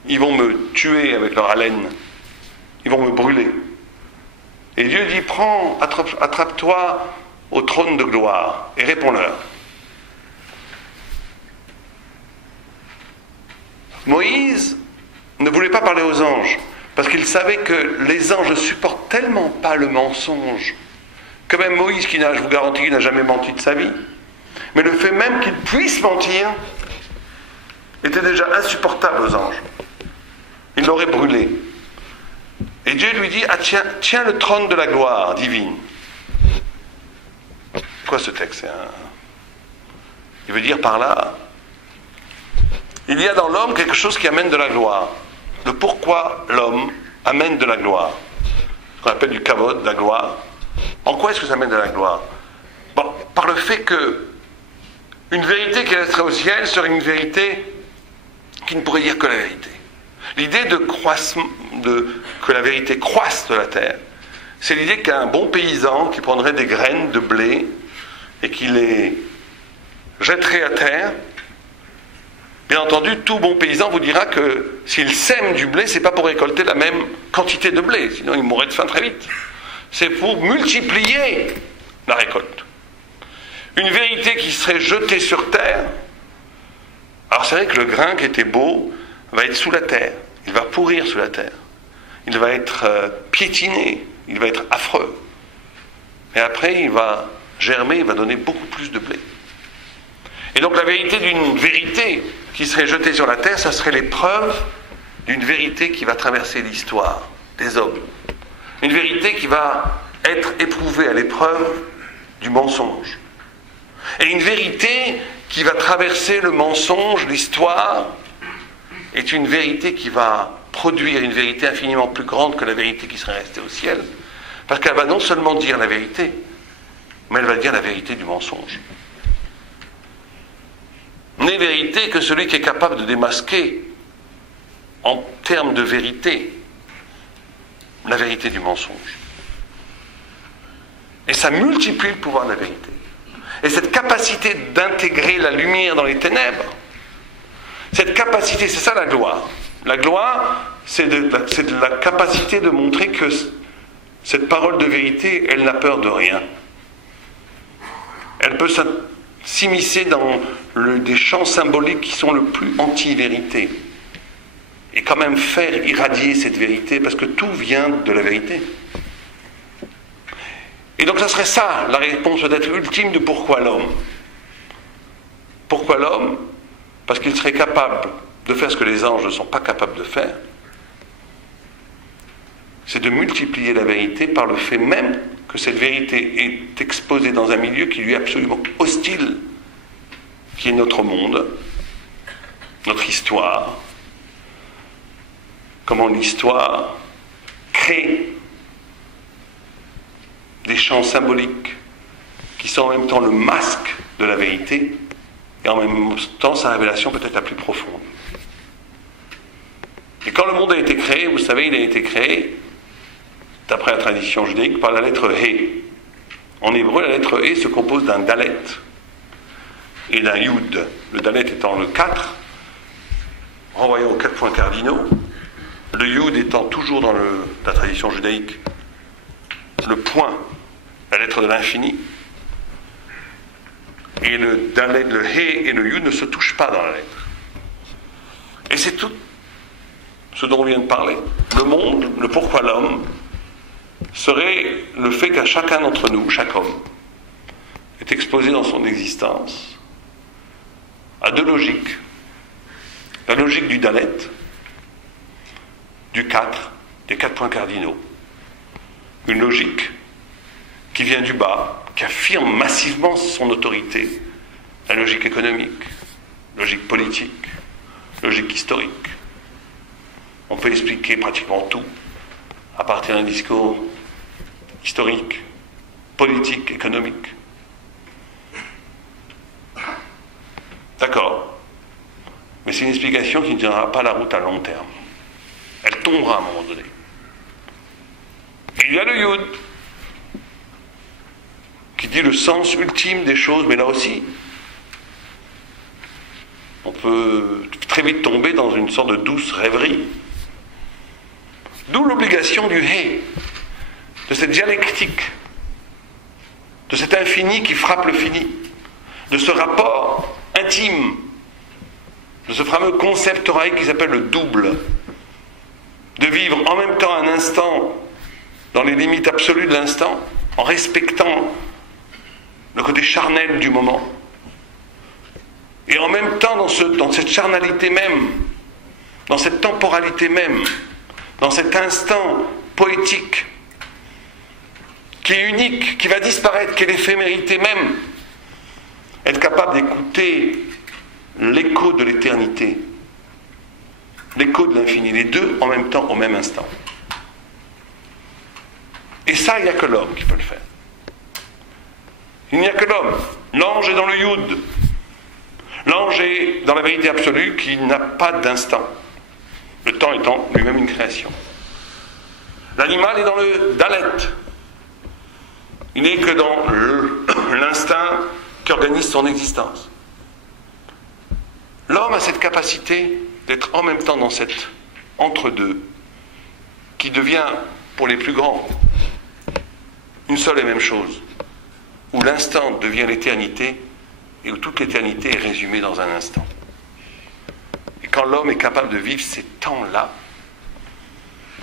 Ils vont me tuer avec leur haleine. Ils vont me brûler. Et Dieu dit, attrape-toi au trône de gloire et réponds-leur. Moïse ne voulait pas parler aux anges, parce qu'il savait que les anges ne supportent tellement pas le mensonge, que même Moïse, qui n'a, je vous garantis, n'a jamais menti de sa vie, mais le fait même qu'il puisse mentir était déjà insupportable aux anges. Il l'aurait brûlé. Et Dieu lui dit, tiens le trône de la gloire divine. Quoi ce texte? Il veut dire par là, il y a dans l'homme quelque chose qui amène de la gloire. Le pourquoi l'homme amène de la gloire. Ce qu'on appelle du kavod, de la gloire. En quoi est-ce que ça amène de la gloire? Bon, par le fait que une vérité qui resterait au ciel serait une vérité qui ne pourrait dire que la vérité. L'idée que la vérité croisse de la terre, c'est l'idée qu'un bon paysan qui prendrait des graines de blé et qui les jetterait à terre, bien entendu, tout bon paysan vous dira que s'il sème du blé, c'est pas pour récolter la même quantité de blé, sinon il mourrait de faim très vite. C'est pour multiplier la récolte. Une vérité qui serait jetée sur terre Alors c'est vrai que le grain qui était beau va être sous la terre, il va pourrir sous la terre, il va être piétiné, il va être affreux. Et après il va germer, il va donner beaucoup plus de blé. Et donc la vérité d'une vérité qui serait jetée sur la terre, ça serait l'épreuve d'une vérité qui va traverser l'histoire des hommes. Une vérité qui va être éprouvée à l'épreuve du mensonge. Et une vérité qui va traverser le mensonge, l'histoire, est une vérité qui va produire une vérité infiniment plus grande que la vérité qui serait restée au ciel, parce qu'elle va non seulement dire la vérité, mais elle va dire la vérité du mensonge. N'est vérité que celui qui est capable de démasquer, en termes de vérité, la vérité du mensonge. Et ça multiplie le pouvoir de la vérité. Et cette capacité d'intégrer la lumière dans les ténèbres, cette capacité, c'est ça la gloire. La gloire, c'est de la capacité de montrer que cette parole de vérité, elle n'a peur de rien. Elle peut s'immiscer dans des champs symboliques qui sont le plus anti-vérité. Et quand même faire irradier cette vérité, parce que tout vient de la vérité. Et donc ça serait ça, la réponse peut-être ultime de pourquoi l'homme. Pourquoi l'homme ? Parce qu'il serait capable de faire ce que les anges ne sont pas capables de faire. C'est de multiplier la vérité par le fait même que cette vérité est exposée dans un milieu qui lui est absolument hostile, qui est notre monde, notre histoire. Comment l'histoire crée des champs symboliques qui sont en même temps le masque de la vérité et en même temps sa révélation peut-être la plus profonde. Et quand le monde a été créé, vous savez, il a été créé, d'après la tradition judaïque, par la lettre He. En hébreu, la lettre He se compose d'un Dalet et d'un Yud. Le Dalet étant le 4, renvoyant aux 4 points cardinaux. Le Yud étant toujours dans la tradition judaïque le point, la lettre de l'infini. Et le Dalet, le He et le Yud ne se touchent pas dans la lettre. Et c'est tout ce dont on vient de parler. Le monde, le pourquoi l'homme, serait le fait qu'à chacun d'entre nous, chaque homme, est exposé dans son existence à deux logiques. La logique du Dalet, du 4, des 4 points cardinaux. Une logique qui vient du bas, qui affirme massivement son autorité. La logique économique, logique politique, logique historique. On peut expliquer pratiquement tout à partir d'un discours historique, politique, économique. D'accord. Mais c'est une explication qui ne tiendra pas la route à long terme. Elle tombera à un moment donné. Et il y a le Yud, qui dit le sens ultime des choses, mais là aussi, on peut très vite tomber dans une sorte de douce rêverie. D'où l'obligation du He, de cette dialectique, de cet infini qui frappe le fini, de ce rapport intime, de ce fameux concept oraïque qui s'appelle le double, de vivre en même temps un instant dans les limites absolues de l'instant, en respectant le côté charnel du moment, et en même temps dans cette charnalité même, dans cette temporalité même, dans cet instant poétique qui est unique, qui va disparaître, qui est l'éphémérité même, être capable d'écouter l'écho de l'éternité, l'écho de l'infini, les deux en même temps, au même instant. Et ça, il n'y a que l'homme qui peut le faire. Il n'y a que l'homme. L'ange est dans le Yud. L'ange est dans la vérité absolue qui n'a pas d'instant. Le temps étant lui-même une création. L'animal est dans le Dalet. Il n'est que dans l'instinct qui organise son existence. L'homme a cette capacité d'être en même temps dans cet entre-deux qui devient, pour les plus grands, une seule et même chose, où l'instant devient l'éternité et où toute l'éternité est résumée dans un instant. quand l'homme est capable de vivre ces temps-là,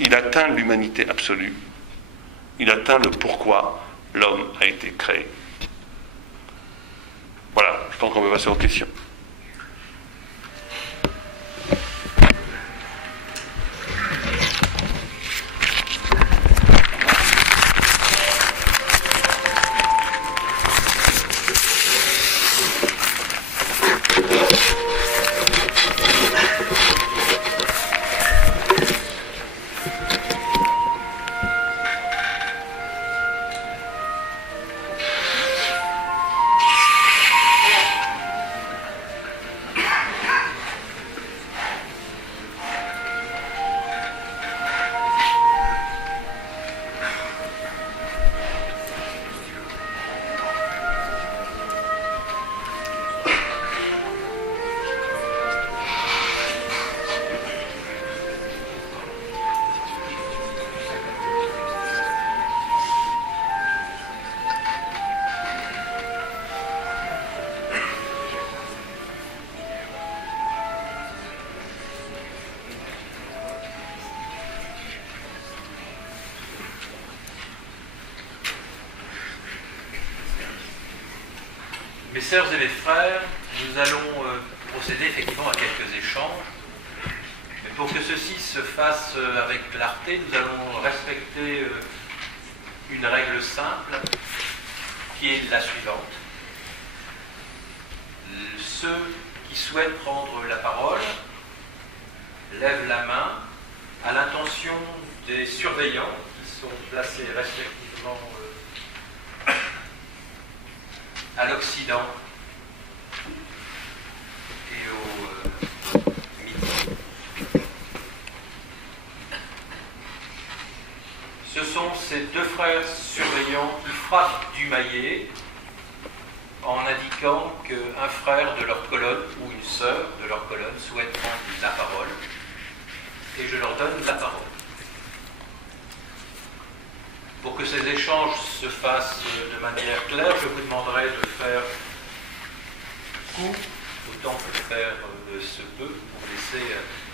il atteint l'humanité absolue. Il atteint le pourquoi l'homme a été créé. Voilà, je pense qu'on peut passer aux questions. Mes sœurs et mes frères, nous allons procéder effectivement à quelques échanges. Mais pour que ceci se fasse avec clarté, nous allons respecter une règle simple qui est la suivante. Ceux qui souhaitent prendre la parole lèvent la main à l'intention des surveillants qui sont placés respectivement à l'Occident et au Midi. Ce sont ces deux frères surveillants qui frappent du maillet en indiquant qu'un frère de leur colonne ou une sœur de leur colonne souhaite prendre la parole, et je leur donne la parole. Pour que ces échanges se fassent de manière claire, je vous demanderai de faire court, autant que faire se peut, pour laisser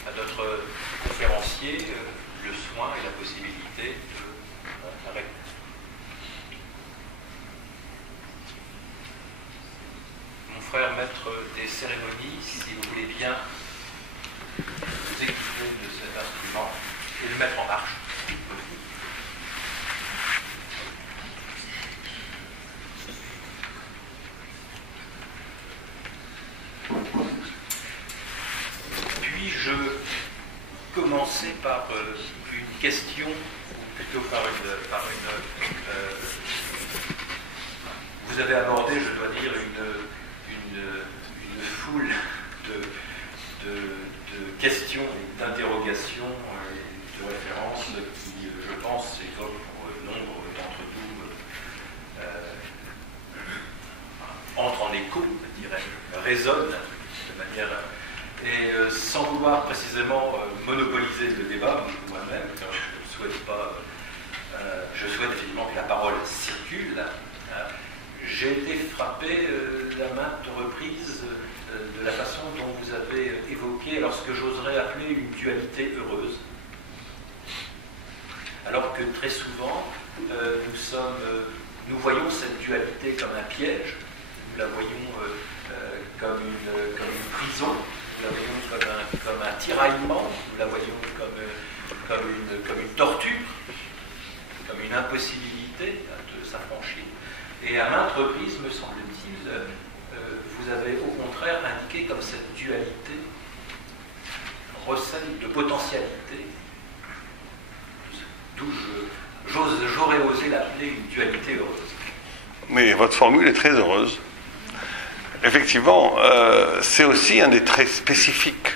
à notre conférencier le soin et la possibilité de répondre. Mon frère maître des cérémonies, si vous voulez bien vous équiper de cet instrument et le mettre en marche. Puis-je commencer par une question, ou plutôt par une vous avez abordé, je dois dire, une foule de questions, d'interrogations et de références qui, je pense, évoquent pour nombre d'entre nous, entrent en écho, je dirais, résonnent de manière... Et sans vouloir précisément monopoliser le débat, moi-même, car je souhaite effectivement que la parole circule, j'ai été frappé à maintes reprises de la façon dont vous avez évoqué alors ce que j'oserais appeler une dualité heureuse. Alors que très souvent, nous voyons cette dualité comme un piège, nous la voyons comme une prison, nous la voyons comme un tiraillement, nous la voyons comme une torture, comme une impossibilité de s'affranchir. Et à maintes reprises, me semble-t-il, vous avez au contraire indiqué comme cette dualité recèle de potentialité, d'où j'aurais osé l'appeler une dualité heureuse. Mais votre formule est très heureuse. Effectivement, c'est aussi un des traits spécifiques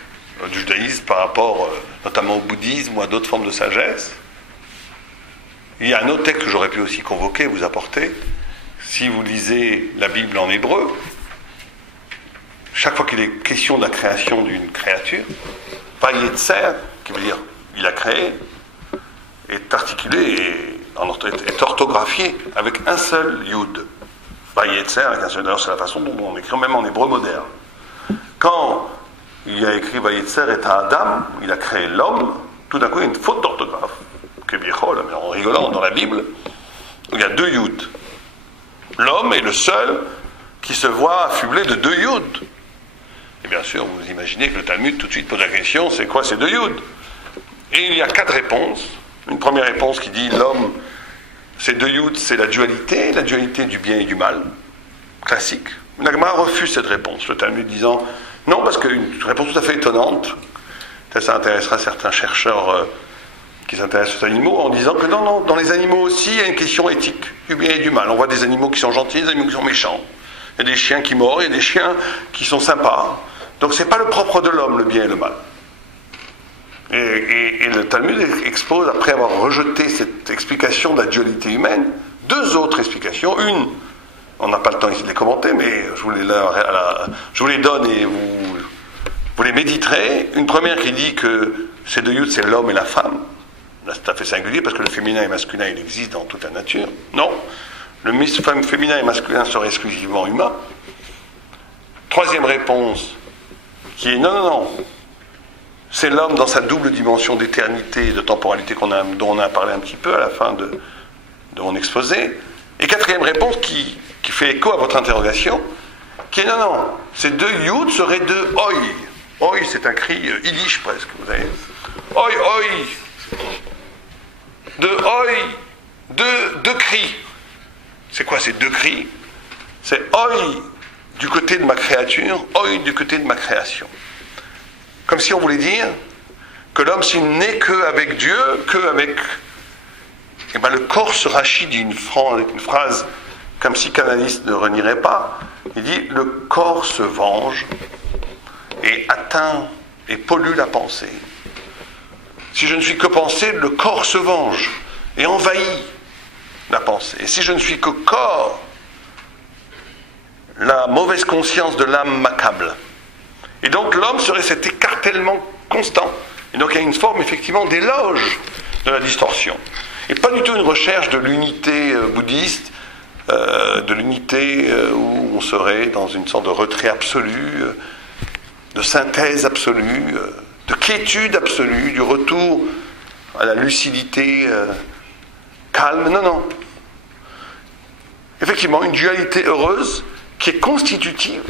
du judaïsme par rapport notamment au bouddhisme ou à d'autres formes de sagesse. Il y a un autre texte que j'aurais pu aussi convoquer, vous apporter. Si vous lisez la Bible en hébreu, chaque fois qu'il est question de la création d'une créature, Vayetzer, qui veut dire il a créé, est articulé et est orthographié avec un seul yud. Vayetzer avec un seul. D'ailleurs, c'est la façon dont on écrit même en hébreu moderne. Quand il a écrit Vayetzer et Adam, il a créé l'homme, tout d'un coup il y a une faute d'orthographe, Kebichol, mais en rigolant dans la Bible, où il y a 2 Yud. L'homme est le seul qui se voit affublé de 2 Yud. Et bien sûr, vous imaginez que le Talmud tout de suite pose la question, c'est quoi ces 2 Yud? Et il y a 4 réponses. Une première réponse qui dit l'homme, ces 2 Yud, c'est la dualité du bien et du mal, classique. La Gemara refuse cette réponse, le Talmud disant non, parce qu'une réponse tout à fait étonnante, ça intéressera certains chercheurs qui s'intéressent aux animaux, en disant que non, dans les animaux aussi, il y a une question éthique, du bien et du mal. On voit des animaux qui sont gentils, des animaux qui sont méchants. Il y a des chiens qui mordent, il y a des chiens qui sont sympas. Donc c'est pas le propre de l'homme, le bien et le mal. Et le Talmud expose, après avoir rejeté cette explication de la dualité humaine, 2 autres explications. Une, on n'a pas le temps ici de les commenter, mais je vous les donne et vous les méditerez. Une première qui dit que ces 2 Yud, c'est l'homme et la femme. Là, c'est tout à fait singulier, parce que le féminin et le masculin, il existe dans toute la nature. Non, le féminin et masculin serait exclusivement humain. Troisième réponse, qui est non, c'est l'homme dans sa double dimension d'éternité et de temporalité dont on a parlé un petit peu à la fin de mon exposé. Et quatrième réponse qui fait écho à votre interrogation, qui est non, ces 2 Yud seraient 2 Oi. Oi, c'est un cri yiddish presque, vous savez. Oi. 2 Oi, 2 cris. C'est quoi ces 2 cris? C'est Oi du côté de ma créature, Oi du côté de ma création. Comme si on voulait dire que l'homme, s'il n'est qu'avec Dieu, qu'avec... Eh bien, le corps se rachit d'une phrase qu'un psychanalyste ne renierait pas. Il dit, le corps se venge et atteint et pollue la pensée. Si je ne suis que pensée, le corps se venge et envahit la pensée. Et si je ne suis que corps, la mauvaise conscience de l'âme m'accable. Et donc l'homme serait cet écartèlement constant. Et donc il y a une forme effectivement d'éloge de la distorsion. Et pas du tout une recherche de l'unité bouddhiste, de l'unité où on serait dans une sorte de retrait absolu, de synthèse absolue, de quiétude absolue, du retour à la lucidité calme. Non. Effectivement, une dualité heureuse qui est constitutive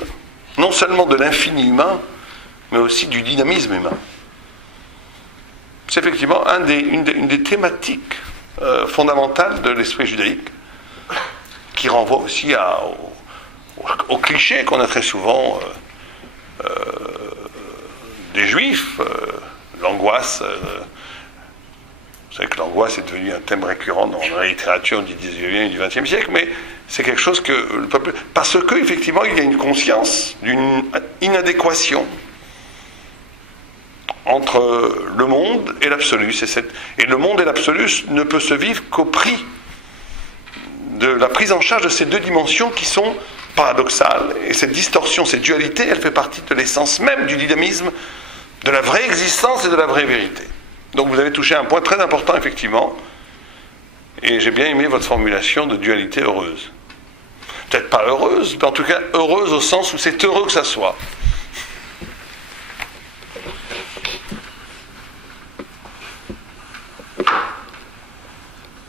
non seulement de l'infini humain, mais aussi du dynamisme humain. C'est effectivement une des thématiques fondamentales de l'esprit judaïque, qui renvoie aussi au cliché qu'on a très souvent des juifs, l'angoisse. Vous savez que l'angoisse est devenue un thème récurrent dans la littérature du XIXe et du XXe siècle, mais c'est quelque chose que le peuple... Parce qu'effectivement, il y a une conscience d'une inadéquation entre le monde et l'absolu. Et le monde et l'absolu ne peut se vivre qu'au prix de la prise en charge de ces 2 dimensions qui sont paradoxales. Et cette distorsion, cette dualité, elle fait partie de l'essence même du dynamisme, de la vraie existence et de la vraie vérité. Donc vous avez touché un point très important, effectivement, et j'ai bien aimé votre formulation de dualité heureuse. Peut-être pas heureuse, mais en tout cas heureuse au sens où c'est heureux que ça soit.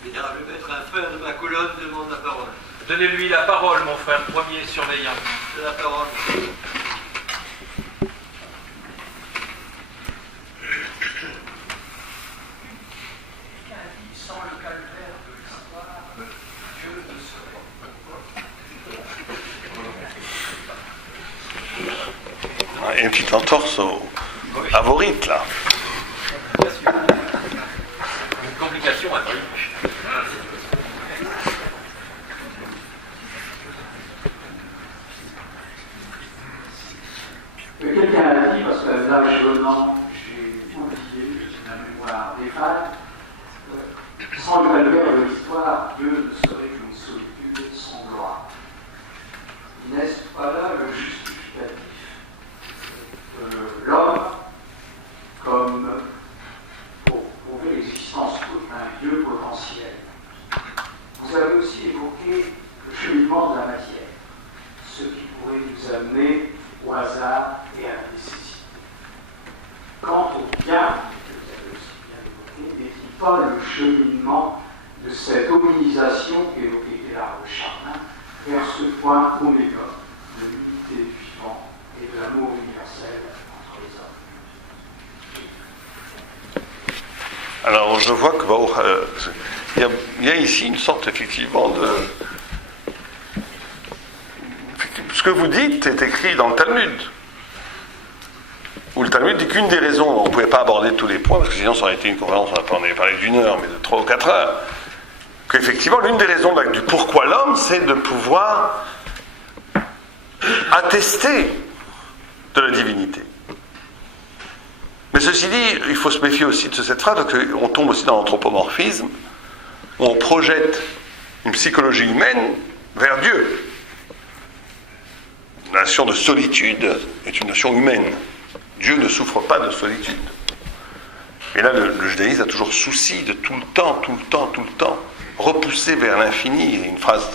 Mesdames, le maître, un frère de ma colonne demande la parole. Donnez-lui la parole, mon frère, premier surveillant. De la parole. Il y a une petite entorse à vos rites, là. Une complication à vivre. Quelqu'un a dit, parce que là, j'ai oublié la mémoire des fans, sans le calvaire de l'histoire, Dieu ne serait qu'une solitude sans gloire. N'est-ce pas là le justificatif de l'homme comme pour prouver l'existence d'un Dieu potentiel? Vous avez aussi évoqué le cheminement de la matière, ce qui pourrait nous amener au hasard et à la nécessité. pas le cheminement de cette hominisation qu'évoquait Teilhard de Chardin vers ce point oméga de l'unité du vivant et de l'amour universel entre les hommes. Alors, je vois que il y a ici une sorte, effectivement, de... Ce que vous dites est écrit dans le Talmud. Où le Talmud dit qu'une des raisons, on ne pouvait pas aborder tous les points, parce que sinon ça aurait été une conférence, on aurait parlé d'1 heure, mais de 3 ou 4 heures, qu'effectivement, l'une des raisons du pourquoi l'homme, c'est de pouvoir attester de la divinité. Mais ceci dit, il faut se méfier aussi de cette phrase, parce qu'on tombe aussi dans l'anthropomorphisme, où on projette une psychologie humaine vers Dieu. La notion de solitude est une notion humaine. Dieu ne souffre pas de solitude. Et là, le judaïsme a toujours souci de tout le temps, repousser vers l'infini. Il y a une phrase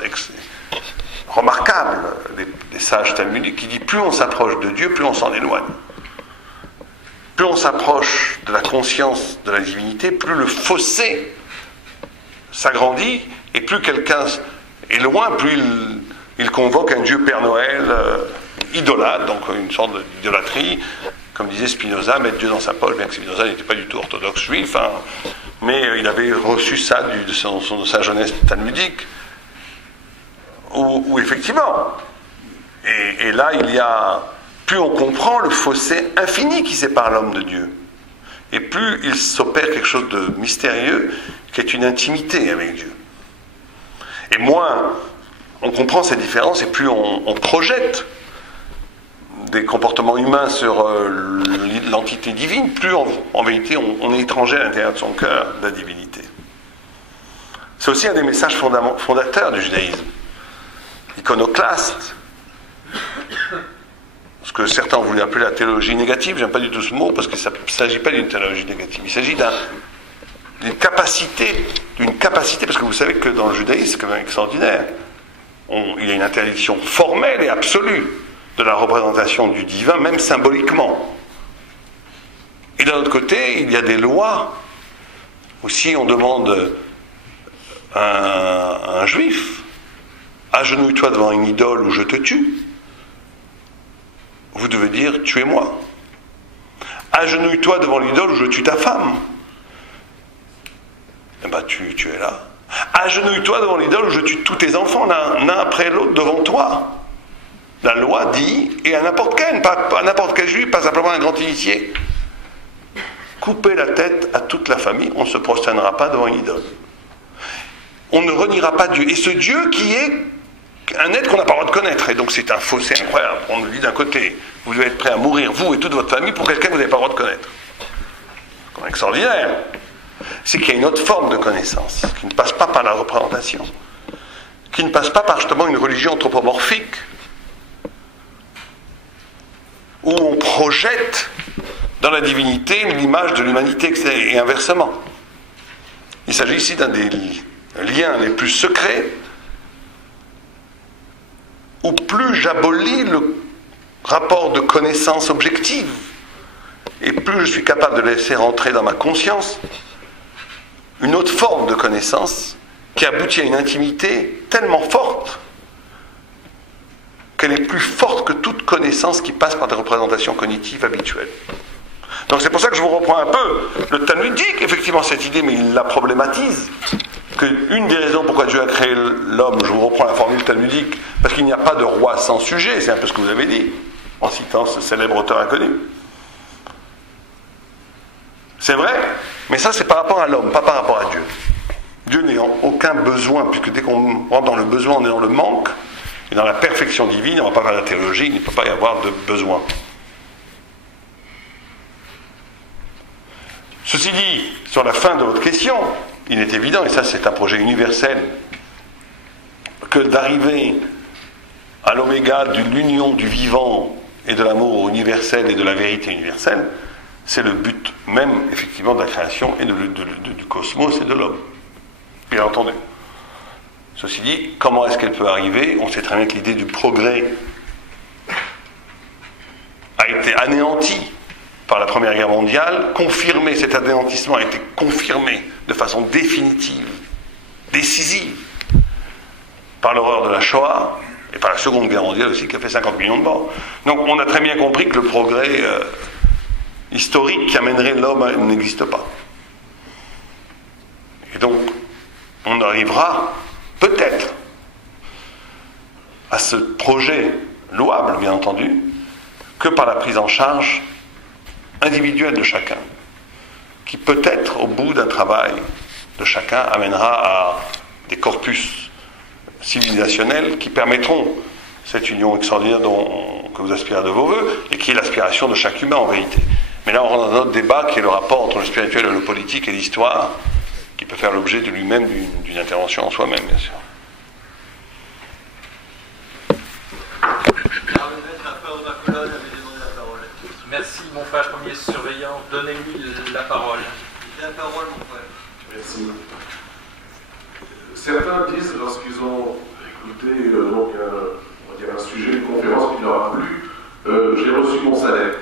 remarquable des sages talmudiques qui dit « Plus on s'approche de Dieu, plus on s'en éloigne. Plus on s'approche de la conscience de la divinité, plus le fossé s'agrandit, et plus quelqu'un est loin, plus il convoque un Dieu Père Noël idolâtre, donc une sorte d'idolâtrie. Comme disait Spinoza, mettre Dieu dans sa poche, bien que Spinoza n'était pas du tout orthodoxe juif, mais il avait reçu ça de sa jeunesse talmudique, où effectivement, et là il y a, plus on comprend le fossé infini qui sépare l'homme de Dieu, et plus il s'opère quelque chose de mystérieux, qui est une intimité avec Dieu. Et moins on comprend ces différences, et plus on projette des comportements humains sur l'entité divine, plus en vérité on est étranger à l'intérieur de son cœur de la divinité. C'est aussi un des messages fondateurs du judaïsme. Iconoclaste, ce que certains ont voulu appeler la théologie négative, j'aime pas du tout ce mot parce qu'il ne s'agit pas d'une théologie négative, il s'agit d'une capacité, parce que vous savez que dans le judaïsme, c'est quand même extraordinaire, il y a une interdiction formelle et absolue de la représentation du divin, même symboliquement. Et d'un autre côté, il y a des lois où si on demande à un juif « Agenouille-toi devant une idole ou je te tue », vous devez dire « tuez-moi ». « Agenouille-toi devant l'idole ou je tue ta femme ». Eh bien, tu es là. « Agenouille-toi devant l'idole ou je tue tous tes enfants, l'un après l'autre devant toi ». La loi dit, et à n'importe quel juif, pas simplement un grand initié, coupez la tête à toute la famille, on ne se prosternera pas devant une idole. On ne reniera pas Dieu. Et ce Dieu qui est un être qu'on n'a pas le droit de connaître. Et donc c'est un fossé incroyable. On nous dit d'un côté, vous devez être prêt à mourir, vous et toute votre famille, pour quelqu'un que vous n'avez pas le droit de connaître. C'est extraordinaire. C'est qu'il y a une autre forme de connaissance, qui ne passe pas par la représentation, qui ne passe pas par justement une religion anthropomorphique, où on projette dans la divinité l'image de l'humanité et inversement. Il s'agit ici d'un des liens les plus secrets, où plus j'abolis le rapport de connaissance objective, et plus je suis capable de laisser rentrer dans ma conscience une autre forme de connaissance qui aboutit à une intimité tellement forte qu'elle est plus forte que toute connaissance qui passe par des représentations cognitives habituelles. Donc c'est pour ça que je vous reprends un peu. Le Talmud dit qu'effectivement cette idée, mais il la problématise, qu'une des raisons pourquoi Dieu a créé l'homme, je vous reprends la formule talmudique, parce qu'il n'y a pas de roi sans sujet, c'est un peu ce que vous avez dit, en citant ce célèbre auteur inconnu. C'est vrai, mais ça c'est par rapport à l'homme, pas par rapport à Dieu. Dieu n'a aucun besoin, puisque dès qu'on rentre dans le besoin, on est dans le manque. Et dans la perfection divine, on ne va pas faire la théologie, il ne peut pas y avoir de besoin. Ceci dit, sur la fin de votre question, il est évident, et ça c'est un projet universel, que d'arriver à l'oméga de l'union du vivant et de l'amour universel et de la vérité universelle, c'est le but même, effectivement, de la création et du cosmos et de l'homme. Bien entendu. Ceci dit, comment est-ce qu'elle peut arriver ? On sait très bien que l'idée du progrès a été anéantie par la Première Guerre mondiale, confirmé, cet anéantissement a été confirmé de façon définitive, décisive, par l'horreur de la Shoah et par la Seconde Guerre mondiale aussi, qui a fait 50 millions de morts. Donc on a très bien compris que le progrès historique qui amènerait l'homme n'existe pas. Et donc on arrivera peut-être à ce projet louable, bien entendu, que par la prise en charge individuelle de chacun, qui peut-être, au bout d'un travail de chacun, amènera à des corpus civilisationnels qui permettront cette union extraordinaire que vous aspirez de vos voeux, et qui est l'aspiration de chaque humain en vérité. Mais là, on rentre dans un autre débat qui est le rapport entre le spirituel et le politique et l'histoire, qui peut faire l'objet de lui-même d'une intervention en soi-même, bien sûr. Merci, mon frère premier surveillant. Donnez-lui la parole. La parole, mon frère. Merci. Certains disent, lorsqu'ils ont écouté on va dire un sujet, une conférence qui leur a plu, j'ai reçu mon salaire.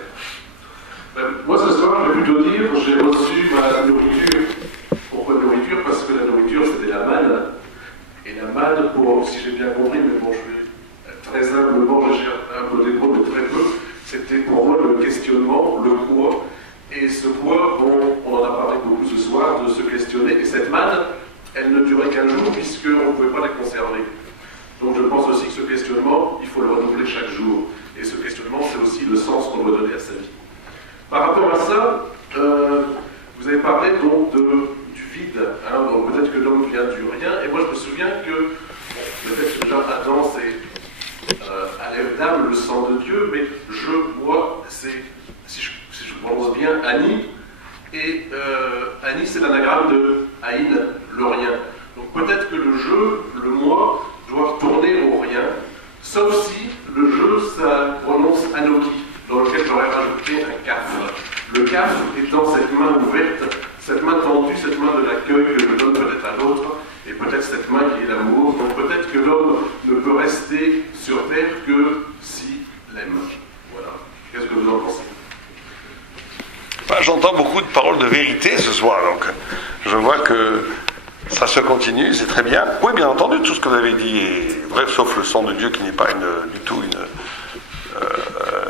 Moi, ce soir, je vais plutôt dire, j'ai reçu ma nourriture. Pourquoi nourriture? Parce que la nourriture, c'était la manne. Et la manne, si j'ai bien compris, mais bon, je vais très humblement, j'ai un peu d'hébreu, mais très peu, c'était pour moi le questionnement, le quoi. Et ce quoi, bon, on en a parlé beaucoup ce soir, de se questionner. Et cette manne, elle ne durait qu'un jour, puisqu'on ne pouvait pas la conserver. Donc je pense aussi que ce questionnement, il faut le renouveler chaque jour. Et ce questionnement, c'est aussi le sens qu'on doit donner à sa vie. Par rapport à ça, vous avez parlé donc du vide. Hein, donc peut-être que l'homme vient du rien. Et moi, je me souviens que le fait que Adam, c'est à l'air d'âme, le sang de Dieu, mais moi, c'est, si je prononce bien, Ani. Et Ani, c'est l'anagramme de Aïn, le rien. Donc peut-être que le jeu, le moi, doit tourner au rien, sauf si le jeu, ça prononce Anoki, dans lequel j'aurais rajouté un kaf. Le kaf étant cette main ouverte, cette main tendue, cette main de l'accueil que je donne peut-être à l'autre, et peut-être cette main qui est l'amour. Donc peut-être que l'homme ne peut rester sur terre que s'il l'aime. Voilà. Qu'est-ce que vous en pensez? J'entends beaucoup de paroles de vérité ce soir, donc je vois que ça se continue, c'est très bien. Oui, bien entendu, tout ce que vous avez dit est vrai, sauf le sang de Dieu qui n'est pas du tout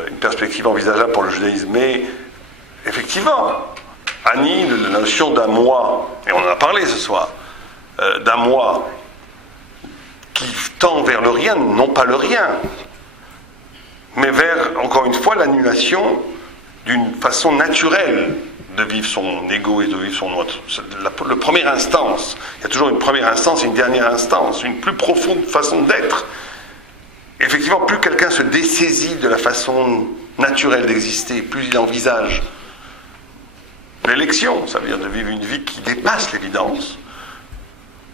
une perspective envisageable pour le judaïsme. Mais effectivement, Annie, la notion d'un moi, et on en a parlé ce soir, d'un moi qui tend vers le rien, non pas le rien, mais vers, encore une fois, l'annulation d'une façon naturelle de vivre son ego et de vivre son autre. La première instance, il y a toujours une première instance et une dernière instance, une plus profonde façon d'être. Effectivement, plus quelqu'un se dessaisit de la façon naturelle d'exister, plus il envisage l'élection, ça veut dire de vivre une vie qui dépasse l'évidence.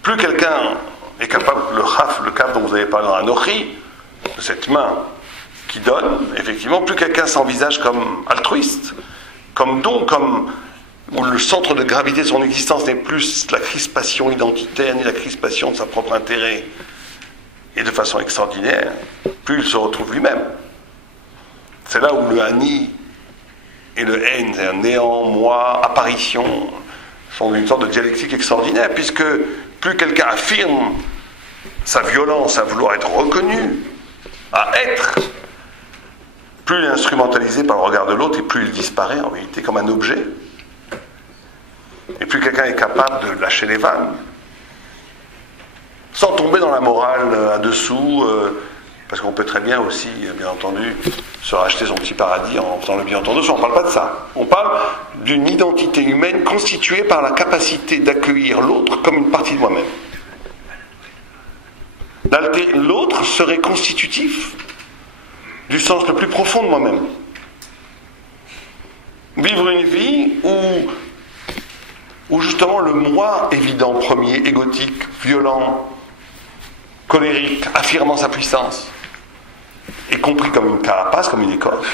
Plus quelqu'un est capable, le kaf dont vous avez parlé dans Anochi, de cette main qui donne, effectivement, plus quelqu'un s'envisage comme altruiste, comme don, où le centre de gravité de son existence n'est plus la crispation identitaire, ni la crispation de sa propre intérêt, et de façon extraordinaire, plus il se retrouve lui-même. C'est là où le Ani et le Haine, c'est-à-dire néant, moi, apparition, sont une sorte de dialectique extraordinaire, puisque plus quelqu'un affirme sa violence à vouloir être reconnu, à être, plus il est instrumentalisé par le regard de l'autre et plus il disparaît en réalité comme un objet. Et plus quelqu'un est capable de lâcher les vannes, sans tomber dans la morale à dessous, parce qu'on peut très bien aussi, bien entendu, se racheter son petit paradis en faisant le bien entendu. On ne parle pas de ça. On parle d'une identité humaine constituée par la capacité d'accueillir l'autre comme une partie de moi-même. L'autre serait constitutif du sens le plus profond de moi-même. Vivre une vie où justement le moi évident, premier, égotique, violent, colérique, affirmant sa puissance, est compris comme une carapace, comme une écorce,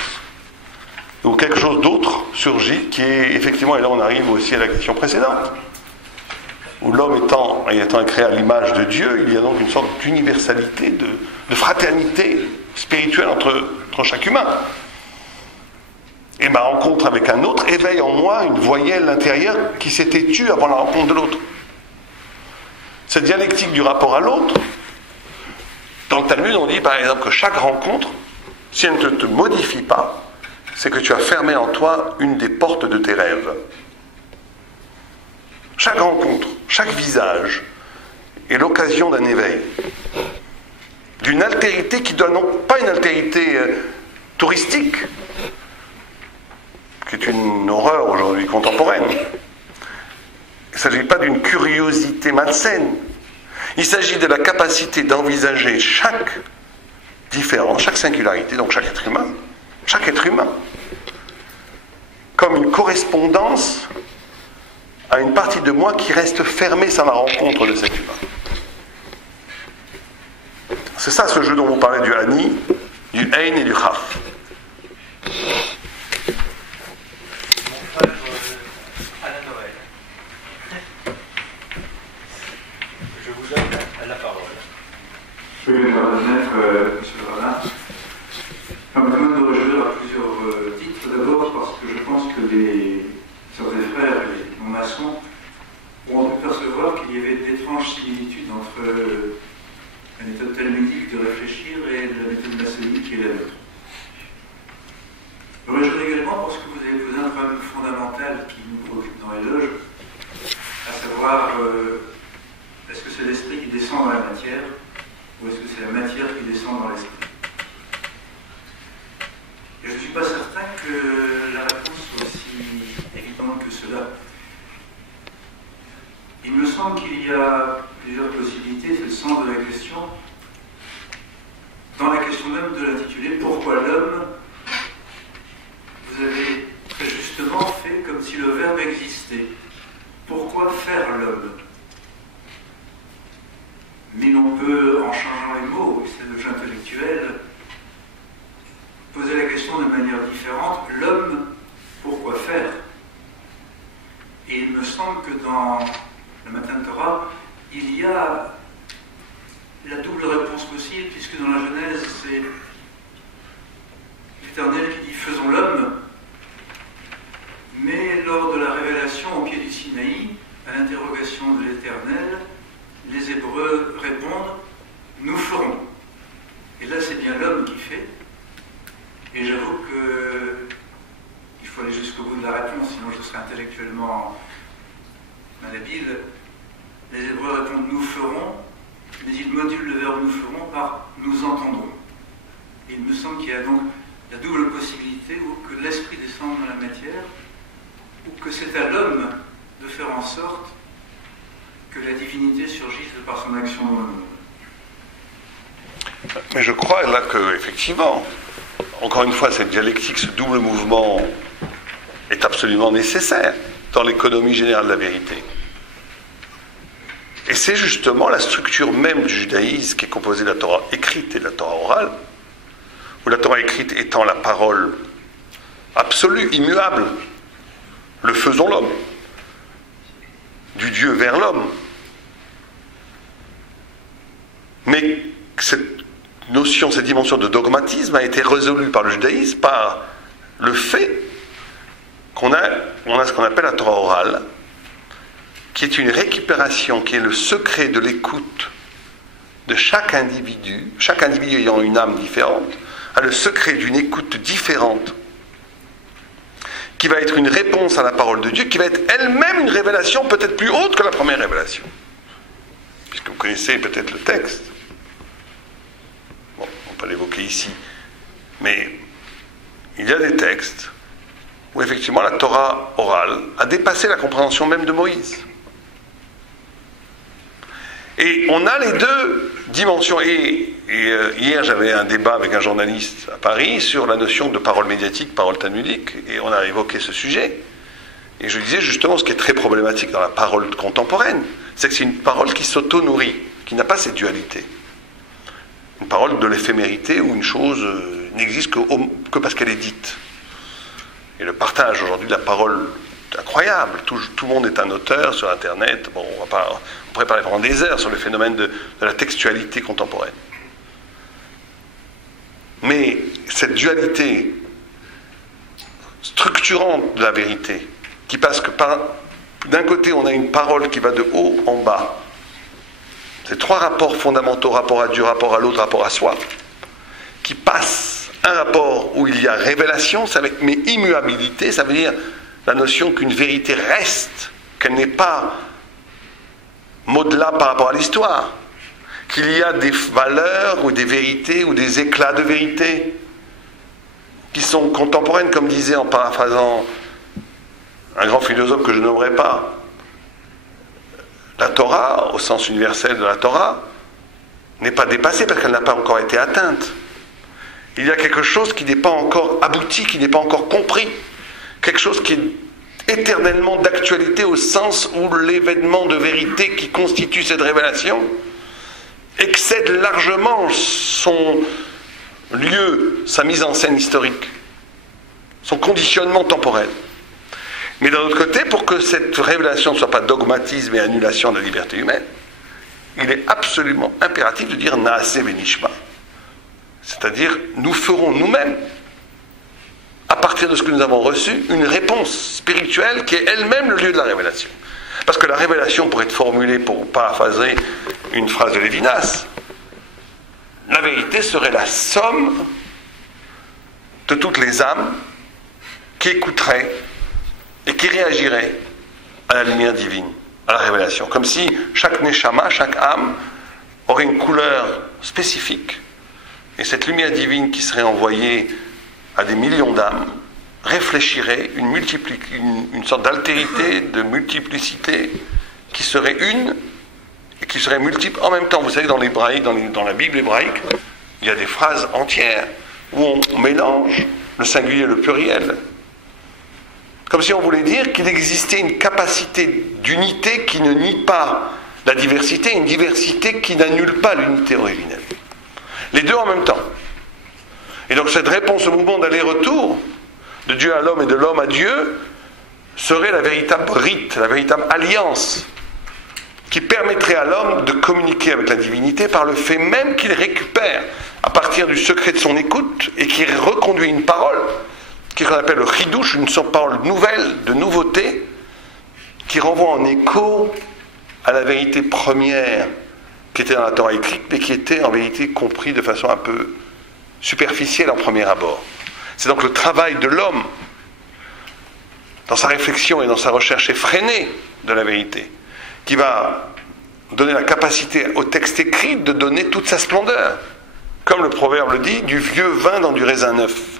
où quelque chose d'autre surgit, qui est effectivement, et là on arrive aussi à la question précédente, où l'homme étant créé à l'image de Dieu, il y a donc une sorte d'universalité, de fraternité spirituelle entre chaque humain. Et ma rencontre avec un autre éveille en moi une voyelle intérieure qui s'était tue avant la rencontre de l'autre. Cette dialectique du rapport à l'autre, dans le Talmud, on dit par exemple que chaque rencontre, si elle ne te modifie pas, c'est que tu as fermé en toi une des portes de tes rêves. Chaque rencontre, chaque visage est l'occasion d'un éveil, d'une altérité qui doit non pas une altérité touristique, qui est une horreur aujourd'hui contemporaine. Il ne s'agit pas d'une curiosité malsaine. Il s'agit de la capacité d'envisager chaque différence, chaque singularité, donc chaque être humain, comme une correspondance à une partie de moi qui reste fermée sans la rencontre de cet humain. C'est ça ce jeu dont vous parlez du Hani, du Ein et du Chaf. Oui, M. Radin. Je me permets de réjouir à plusieurs titres. D'abord parce que je pense que les sœurs et frères et les non-maçons ont pu percevoir qu'il y avait d'étranges similitudes entre la méthode talmudique de réfléchir et la méthode maçonnique qui est la nôtre. Je me réjouis également parce que vous avez posé un problème fondamental qui nous préoccupe dans les loges, à savoir est-ce que c'est l'esprit qui descend dans la matière ou est-ce que c'est la matière qui descend dans l'esprit? Et je ne suis pas certain que la réponse soit aussi évidente que cela. Il me semble qu'il y a plusieurs possibilités, c'est le sens de la question. Dans la question même de l'intitulé « Pourquoi l'homme ?», vous avez très justement fait comme si le verbe existait. Pourquoi faire l'homme? Mais l'on peut, en changeant les mots, c'est le jeu intellectuel, poser la question de manière différente. L'homme, pourquoi faire? Et il me semble que dans le Matan Torah, il y a la double réponse possible, puisque dans la Genèse, c'est l'Éternel qui dit « faisons l'homme », mais lors de la révélation au pied du Sinaï, à l'interrogation de l'Éternel, les Hébreux répondent « nous ferons ». Et là, c'est bien l'homme qui fait. Et j'avoue qu'il faut aller jusqu'au bout de la réponse, sinon je serais intellectuellement malhabile. Les Hébreux répondent « nous ferons », mais ils modulent le verbe « nous ferons » par « nous entendrons ». Et il me semble qu'il y a donc la double possibilité ou que l'esprit descende dans la matière, ou que c'est à l'homme de faire en sorte que la divinité surgisse par son action dans le monde. Mais je crois là que, effectivement, encore une fois, cette dialectique, ce double mouvement est absolument nécessaire dans l'économie générale de la vérité. Et c'est justement la structure même du judaïsme qui est composée de la Torah écrite et de la Torah orale, où la Torah écrite étant la parole absolue, immuable, le faisons l'homme, du Dieu vers l'homme. Mais cette notion, cette dimension de dogmatisme a été résolue par le judaïsme par le fait qu'on a ce qu'on appelle la Torah orale, qui est une récupération, qui est le secret de l'écoute de chaque individu ayant une âme différente, a le secret d'une écoute différente, qui va être une réponse à la parole de Dieu, qui va être elle-même une révélation peut-être plus haute que la première révélation. Puisque vous connaissez peut-être le texte. Bon, on peut l'évoquer ici. Mais il y a des textes où effectivement la Torah orale a dépassé la compréhension même de Moïse. Et on a les deux dimensions. Et hier, j'avais un débat avec un journaliste à Paris sur la notion de parole médiatique, parole talmudique, et on a évoqué ce sujet. Et je disais justement, ce qui est très problématique dans la parole contemporaine, c'est que c'est une parole qui s'auto-nourrit, qui n'a pas cette dualité. Une parole de l'éphémérité où une chose n'existe que parce qu'elle est dite. Et le partage aujourd'hui de la parole est incroyable. Tout le monde est un auteur sur Internet. Bon, on pourrait parler pendant des heures sur le phénomène de la textualité contemporaine. Mais cette dualité structurante de la vérité, qui passe que d'un côté on a une parole qui va de haut en bas. C'est trois rapports fondamentaux, rapport à Dieu, rapport à l'autre, rapport à soi, qui passent un rapport où il y a révélation, mais immuabilité, ça veut dire la notion qu'une vérité reste, qu'elle n'est pas modelable par rapport à l'histoire, qu'il y a des valeurs ou des vérités ou des éclats de vérité qui sont contemporaines, comme disait en paraphrasant un grand philosophe que je nommerai pas. La Torah, au sens universel de la Torah, n'est pas dépassée parce qu'elle n'a pas encore été atteinte. Il y a quelque chose qui n'est pas encore abouti, qui n'est pas encore compris. Quelque chose qui est éternellement d'actualité au sens où l'événement de vérité qui constitue cette révélation excède largement son lieu, sa mise en scène historique, son conditionnement temporel. Mais d'un autre côté, pour que cette révélation ne soit pas dogmatisme et annulation de la liberté humaine, il est absolument impératif de dire « Naaseh venishma ». C'est-à-dire, nous ferons nous-mêmes, à partir de ce que nous avons reçu, une réponse spirituelle qui est elle-même le lieu de la révélation. Parce que la révélation, pour être formulée, pour paraphraser une phrase de Lévinas, la vérité serait la somme de toutes les âmes qui écouteraient et qui réagiraient à la lumière divine, à la révélation. Comme si chaque neshama, chaque âme, aurait une couleur spécifique. Et cette lumière divine qui serait envoyée à des millions d'âmes réfléchirait une sorte d'altérité, de multiplicité, qui serait une et qui serait multiple en même temps. Vous savez, dans l'hébraïque, dans la Bible hébraïque, il y a des phrases entières où on mélange le singulier et le pluriel. Comme si on voulait dire qu'il existait une capacité d'unité qui ne nie pas la diversité, une diversité qui n'annule pas l'unité originelle. Les deux en même temps. Et donc cette réponse au mouvement d'aller-retour de Dieu à l'homme et de l'homme à Dieu serait la véritable rite, la véritable alliance qui permettrait à l'homme de communiquer avec la divinité par le fait même qu'il récupère à partir du secret de son écoute et qu'il reconduit une parole qu'on appelle le chidouche, une parole nouvelle, de nouveauté, qui renvoie en écho à la vérité première qui était dans la Torah écrite, mais qui était en vérité compris de façon un peu superficielle en premier abord. C'est donc le travail de l'homme, dans sa réflexion et dans sa recherche effrénée de la vérité, qui va donner la capacité au texte écrit de donner toute sa splendeur. Comme le proverbe le dit, du vieux vin dans du raisin neuf.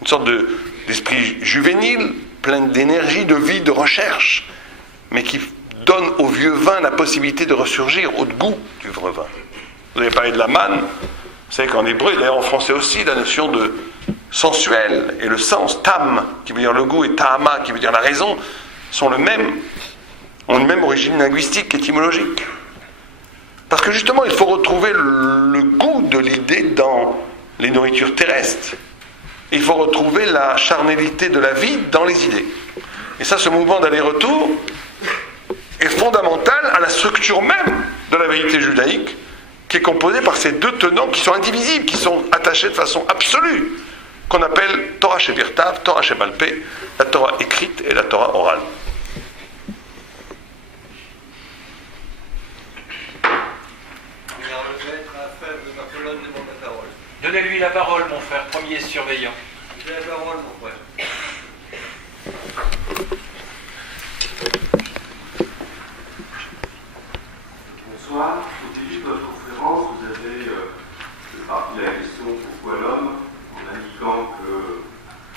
Une sorte d'esprit juvénile, plein d'énergie, de vie, de recherche, mais qui donne au vieux vin la possibilité de ressurgir au goût du vrai vin. Vous avez parlé de la manne. Vous savez qu'en hébreu, et d'ailleurs en français aussi, la notion de sensuel et le sens, tam, qui veut dire le goût, et tahama, qui veut dire la raison, ont une même origine linguistique, étymologique. Parce que justement, il faut retrouver le goût de l'idée dans les nourritures terrestres. Il faut retrouver la charnalité de la vie dans les idées. Et ça, ce mouvement d'aller-retour est fondamental à la structure même de la vérité judaïque, qui est composée par ces deux tenants qui sont indivisibles, qui sont attachés de façon absolue, qu'on appelle Torah Shebirtav, Torah Shebalpé, la Torah écrite et la Torah orale. Donnez-lui la parole, mon frère, premier surveillant. J'ai la parole, mon frère. Bonsoir. Au début de votre conférence, vous avez parti de la question pourquoi l'homme, en indiquant que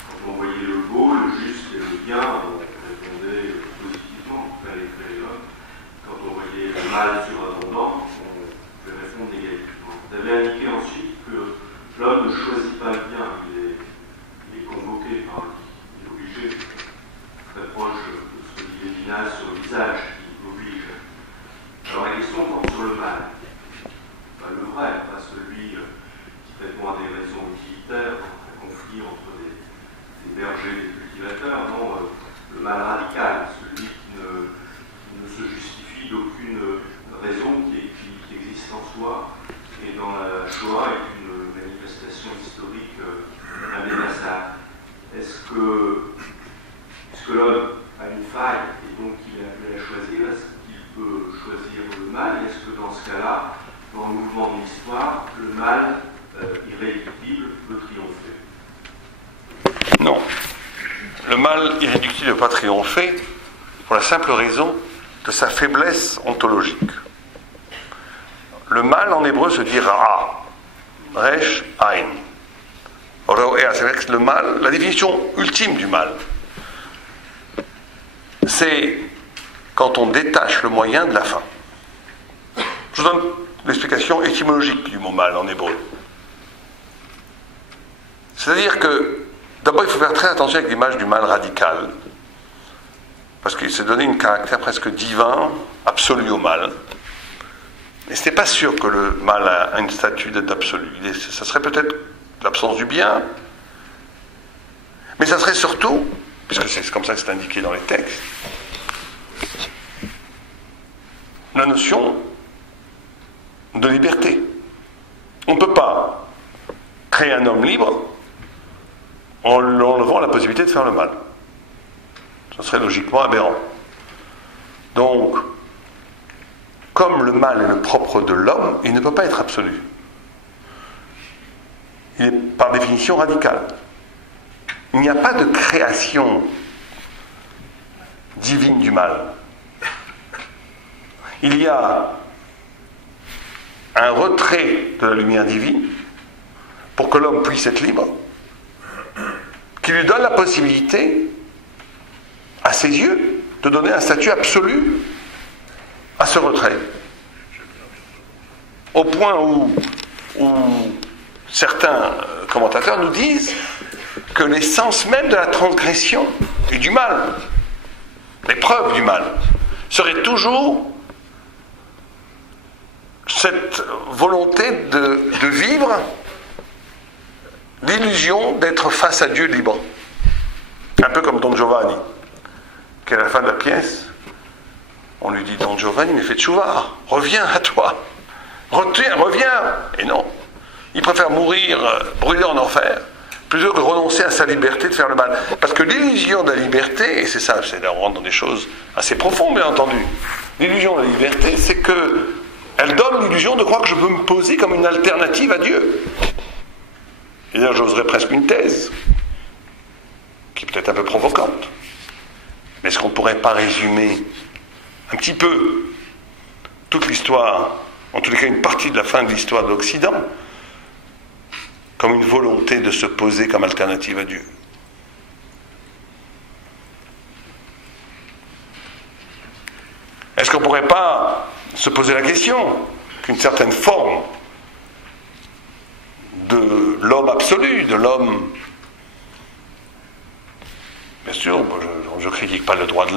quand on voyait le beau, le juste et le bien, on répondait positivement qu'il fallait créer l'homme. Quand on voyait le mal surabondant, on pouvait répondre négativement. Vous avez indiqué ensuite que l'homme ne choisit pas le bien, il est convoqué par lui, il est obligé, très proche de ce que dit Lévinas sur le visage, qui l'oblige. Alors la question porte sur le mal. Pas le vrai, pas celui qui répond à des raisons utilitaires, un conflit entre des bergers et des cultivateurs, non, le mal radical, celui qui ne se justifie d'aucune mal, et est-ce que dans ce cas-là, dans le mouvement de l'histoire, le mal irréductible peut triompher? Non. Le mal irréductible ne peut pas triompher pour la simple raison de sa faiblesse ontologique. Le mal en hébreu se dit ra, resh, ain. C'est le mal, la définition ultime du mal, c'est quand on détache le moyen de la fin. Je vous donne l'explication étymologique du mot mal en hébreu. C'est-à-dire que, d'abord, il faut faire très attention avec l'image du mal radical, parce qu'il s'est donné un caractère presque divin, absolu au mal. Et ce n'est pas sûr que le mal a une statut d'être absolu. Ça serait peut-être l'absence du bien, mais ça serait surtout, puisque c'est comme ça que c'est indiqué dans les textes, la notion de liberté. On ne peut pas créer un homme libre en lui enlevant la possibilité de faire le mal. Ça serait logiquement aberrant. Donc, comme le mal est le propre de l'homme, il ne peut pas être absolu. Il est par définition radical. Il n'y a pas de création divine du mal. Il y a un retrait de la lumière divine pour que l'homme puisse être libre, qui lui donne la possibilité, à ses yeux, de donner un statut absolu à ce retrait. Au point où certains commentateurs nous disent que l'essence même de la transgression et du mal, l'épreuve du mal, serait toujours cette volonté de vivre l'illusion d'être face à Dieu libre. Un peu comme Don Giovanni, qui à la fin de la pièce, on lui dit: Don Giovanni, mais fais tchouva, reviens à toi, reviens. Et non, il préfère mourir brûlé en enfer plutôt que de renoncer à sa liberté de faire le mal. Parce que l'illusion de la liberté, et c'est ça, c'est là on rentre dans des choses assez profondes, bien entendu. L'illusion de la liberté, c'est que elle donne l'illusion de croire que je peux me poser comme une alternative à Dieu. Et là, j'oserais presque une thèse, qui est peut-être un peu provocante. Mais est-ce qu'on ne pourrait pas résumer un petit peu toute l'histoire, en tous les cas une partie de la fin de l'histoire de l'Occident, comme une volonté de se poser comme alternative à Dieu? Est-ce qu'on ne pourrait pas se poser la question qu'une certaine forme de l'homme absolu, de l'homme... Bien sûr, je ne critique pas les droits de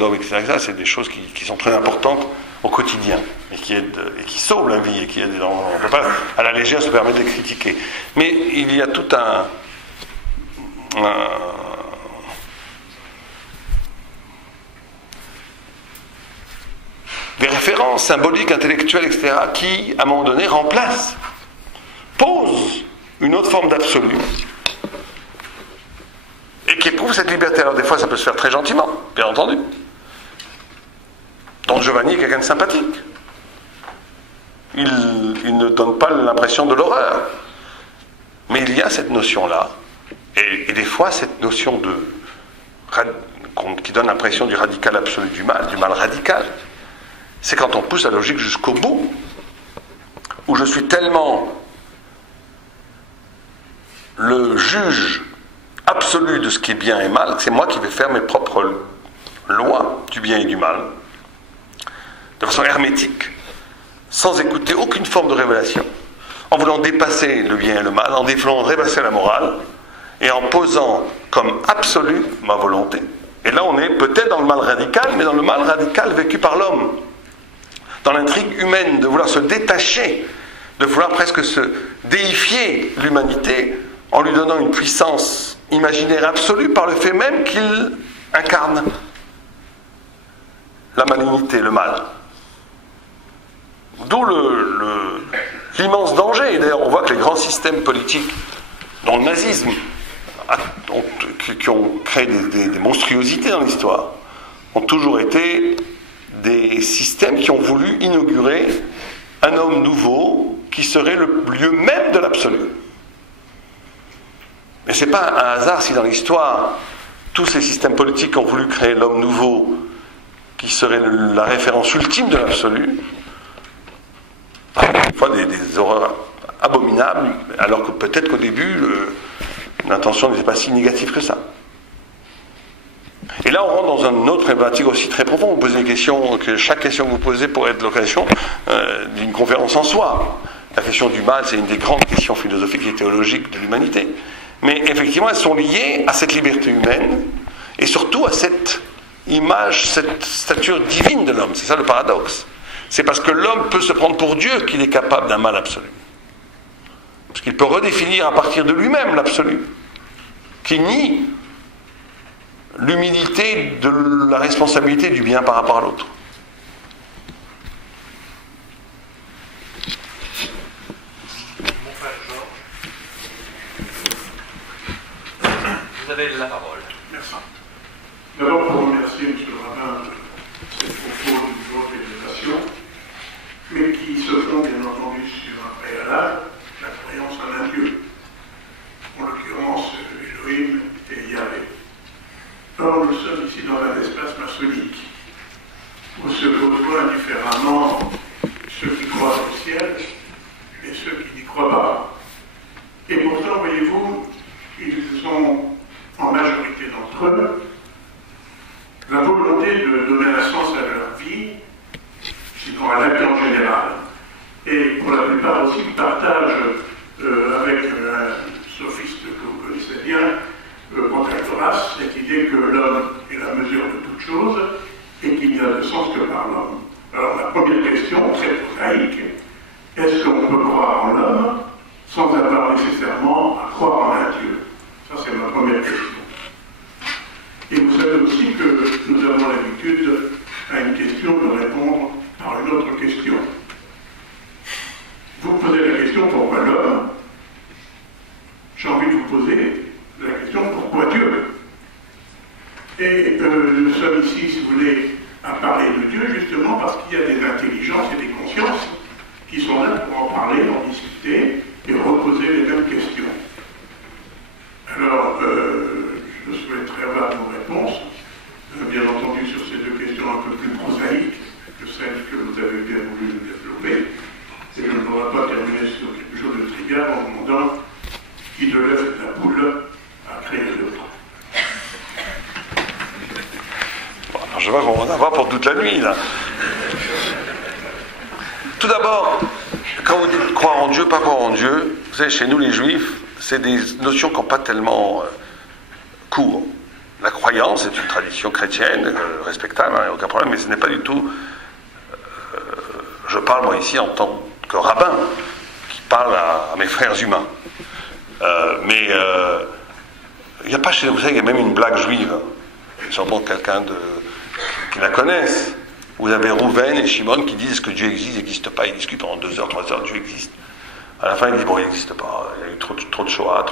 l'homme, etc. C'est des choses qui sont très importantes au quotidien et qui sauvent la vie. On ne peut pas à la légère se permettre de les critiquer. Mais il y a tout des références symboliques, intellectuelles, etc., qui, à un moment donné, posent une autre forme d'absolu et qui éprouve cette liberté. Alors des fois ça peut se faire très gentiment, bien entendu. Don Giovanni est quelqu'un de sympathique. Il ne donne pas l'impression de l'horreur. Mais il y a cette notion-là, et des fois cette notion qui donne l'impression du radical absolu du mal radical, c'est quand on pousse la logique jusqu'au bout, où je suis tellement le juge absolu de ce qui est bien et mal, c'est moi qui vais faire mes propres lois du bien et du mal, de façon hermétique, sans écouter aucune forme de révélation, en voulant dépasser le bien et le mal, en voulant dépasser la morale, et en posant comme absolu ma volonté. Et là on est peut-être dans le mal radical, mais dans le mal radical vécu par l'homme, dans l'intrigue humaine, de vouloir se détacher, de vouloir presque se déifier l'humanité, en lui donnant une puissance imaginaire absolue par le fait même qu'il incarne la malignité, le mal. D'où l'immense danger. Et d'ailleurs, on voit que les grands systèmes politiques, dont le nazisme, qui ont créé des monstruosités dans l'histoire, ont toujours été des systèmes qui ont voulu inaugurer un homme nouveau qui serait le lieu même de l'absolu. Mais ce n'est pas un hasard si dans l'histoire, tous ces systèmes politiques ont voulu créer l'homme nouveau qui serait la référence ultime de l'absolu, parfois des horreurs abominables, alors que peut-être qu'au début, l'intention n'était pas si négative que ça. Et là, on rentre dans une autre problématique aussi très profonde. Vous posez des questions, que chaque question que vous posez pourrait être l'occasion d'une conférence en soi. La question du mal, c'est une des grandes questions philosophiques et théologiques de l'humanité. Mais effectivement, elles sont liées à cette liberté humaine et surtout à cette image, cette stature divine de l'homme. C'est ça le paradoxe. C'est parce que l'homme peut se prendre pour Dieu qu'il est capable d'un mal absolu. Parce qu'il peut redéfinir à partir de lui-même l'absolu, qui nie l'humilité de la responsabilité du bien par rapport à l'autre. Mon frère Georges, vous avez la parole. Merci. D'abord, pour remercier M. le rabbin de ses propos d'une autre éducation, mais qui se font bien entendu sur un préalable, la croyance en un Dieu, en l'occurrence Elohim et Yahvé. Or, nous sommes ici dans un espace maçonnique, où se côtoient indifféremment ceux qui croient au ciel et ceux qui n'y croient pas. Et pourtant, voyez-vous, ils ont, en majorité d'entre eux, la volonté de donner un sens à leur vie, sinon à la vie en général. Et pour la plupart aussi, ils partagent avec un sophiste que vous connaissez bien, Protagoras, cette idée que l'homme est la mesure de toute chose et qu'il n'y a de sens que par l'homme. Alors la première question, très prosaïque, est-ce qu'on peut croire en l'homme sans avoir nécessairement à croire en un Dieu? Ça, c'est ma première question. Et vous savez aussi que nous avons l'habitude à une question de répondre par une autre question. Vous posez la question pourquoi l'homme? J'ai envie de vous poser la question pourquoi Dieu? Et nous sommes ici, si vous voulez, à parler de Dieu justement parce qu'il y a des intelligences et des consciences qui sont là pour en parler, en discuter et reposer les mêmes questions. Alors, je souhaiterais avoir vos réponses, bien entendu sur ces deux questions un peu plus prosaïques que celles que vous avez bien voulu développer. Et je ne voudrais pas terminer sur quelque chose de trivial en vous demandant qui de l'œuf et de la poule a créé l'autre. Bon, je vois qu'on va en avoir pour toute la nuit, là. Tout d'abord, quand vous dites croire en Dieu, pas croire en Dieu, vous savez, chez nous les Juifs, c'est des notions qui n'ont pas tellement cours. La croyance est une tradition chrétienne, respectable, hein, aucun problème, mais ce n'est pas du tout... je parle, moi, ici, en tant que rabbin, qui parle à mes frères humains. Mais il n'y a pas chez vous, savez, il y a même une blague juive. Sûrement quelqu'un qui la connaisse. Vous avez Rouven et Shimon qui disent que Dieu existe, n'existe pas. Ils discutent pendant 2 heures, 3 heures, Dieu existe. À la fin, il dit bon, il n'existe pas. Il y a eu trop de Shoah,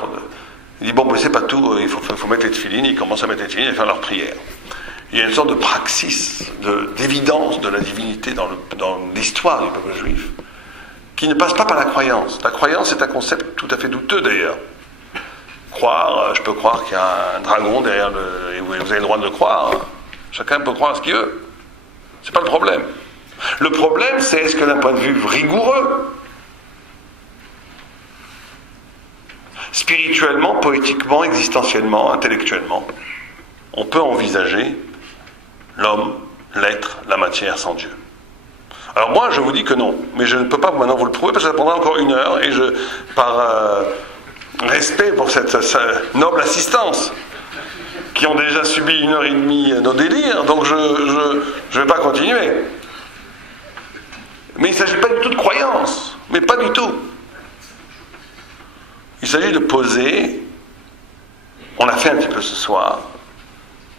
Il dit bon, mais c'est pas tout. Il faut mettre les tefilines. Ils commencent à mettre les tefilines et faire leur prière. Il y a une sorte de praxis, d'évidence de la divinité dans l'histoire du peuple juif, qui ne passe pas par la croyance. La croyance est un concept tout à fait douteux d'ailleurs. Croire, je peux croire qu'il y a un dragon derrière et vous avez le droit de le croire. Hein. Chacun peut croire ce qu'il veut. C'est pas le problème. Le problème, c'est est-ce que d'un point de vue rigoureux, spirituellement, poétiquement, existentiellement, intellectuellement, on peut envisager l'homme, l'être, la matière sans Dieu. Alors moi, je vous dis que non, mais je ne peux pas maintenant vous le prouver parce que ça prendra encore 1 heure et par respect pour cette noble assistance qui ont déjà subi 1h30 nos délires, donc je ne vais pas continuer. Mais il ne s'agit pas du tout de croyance, mais pas du tout. Il s'agit de poser, on l'a fait un petit peu ce soir,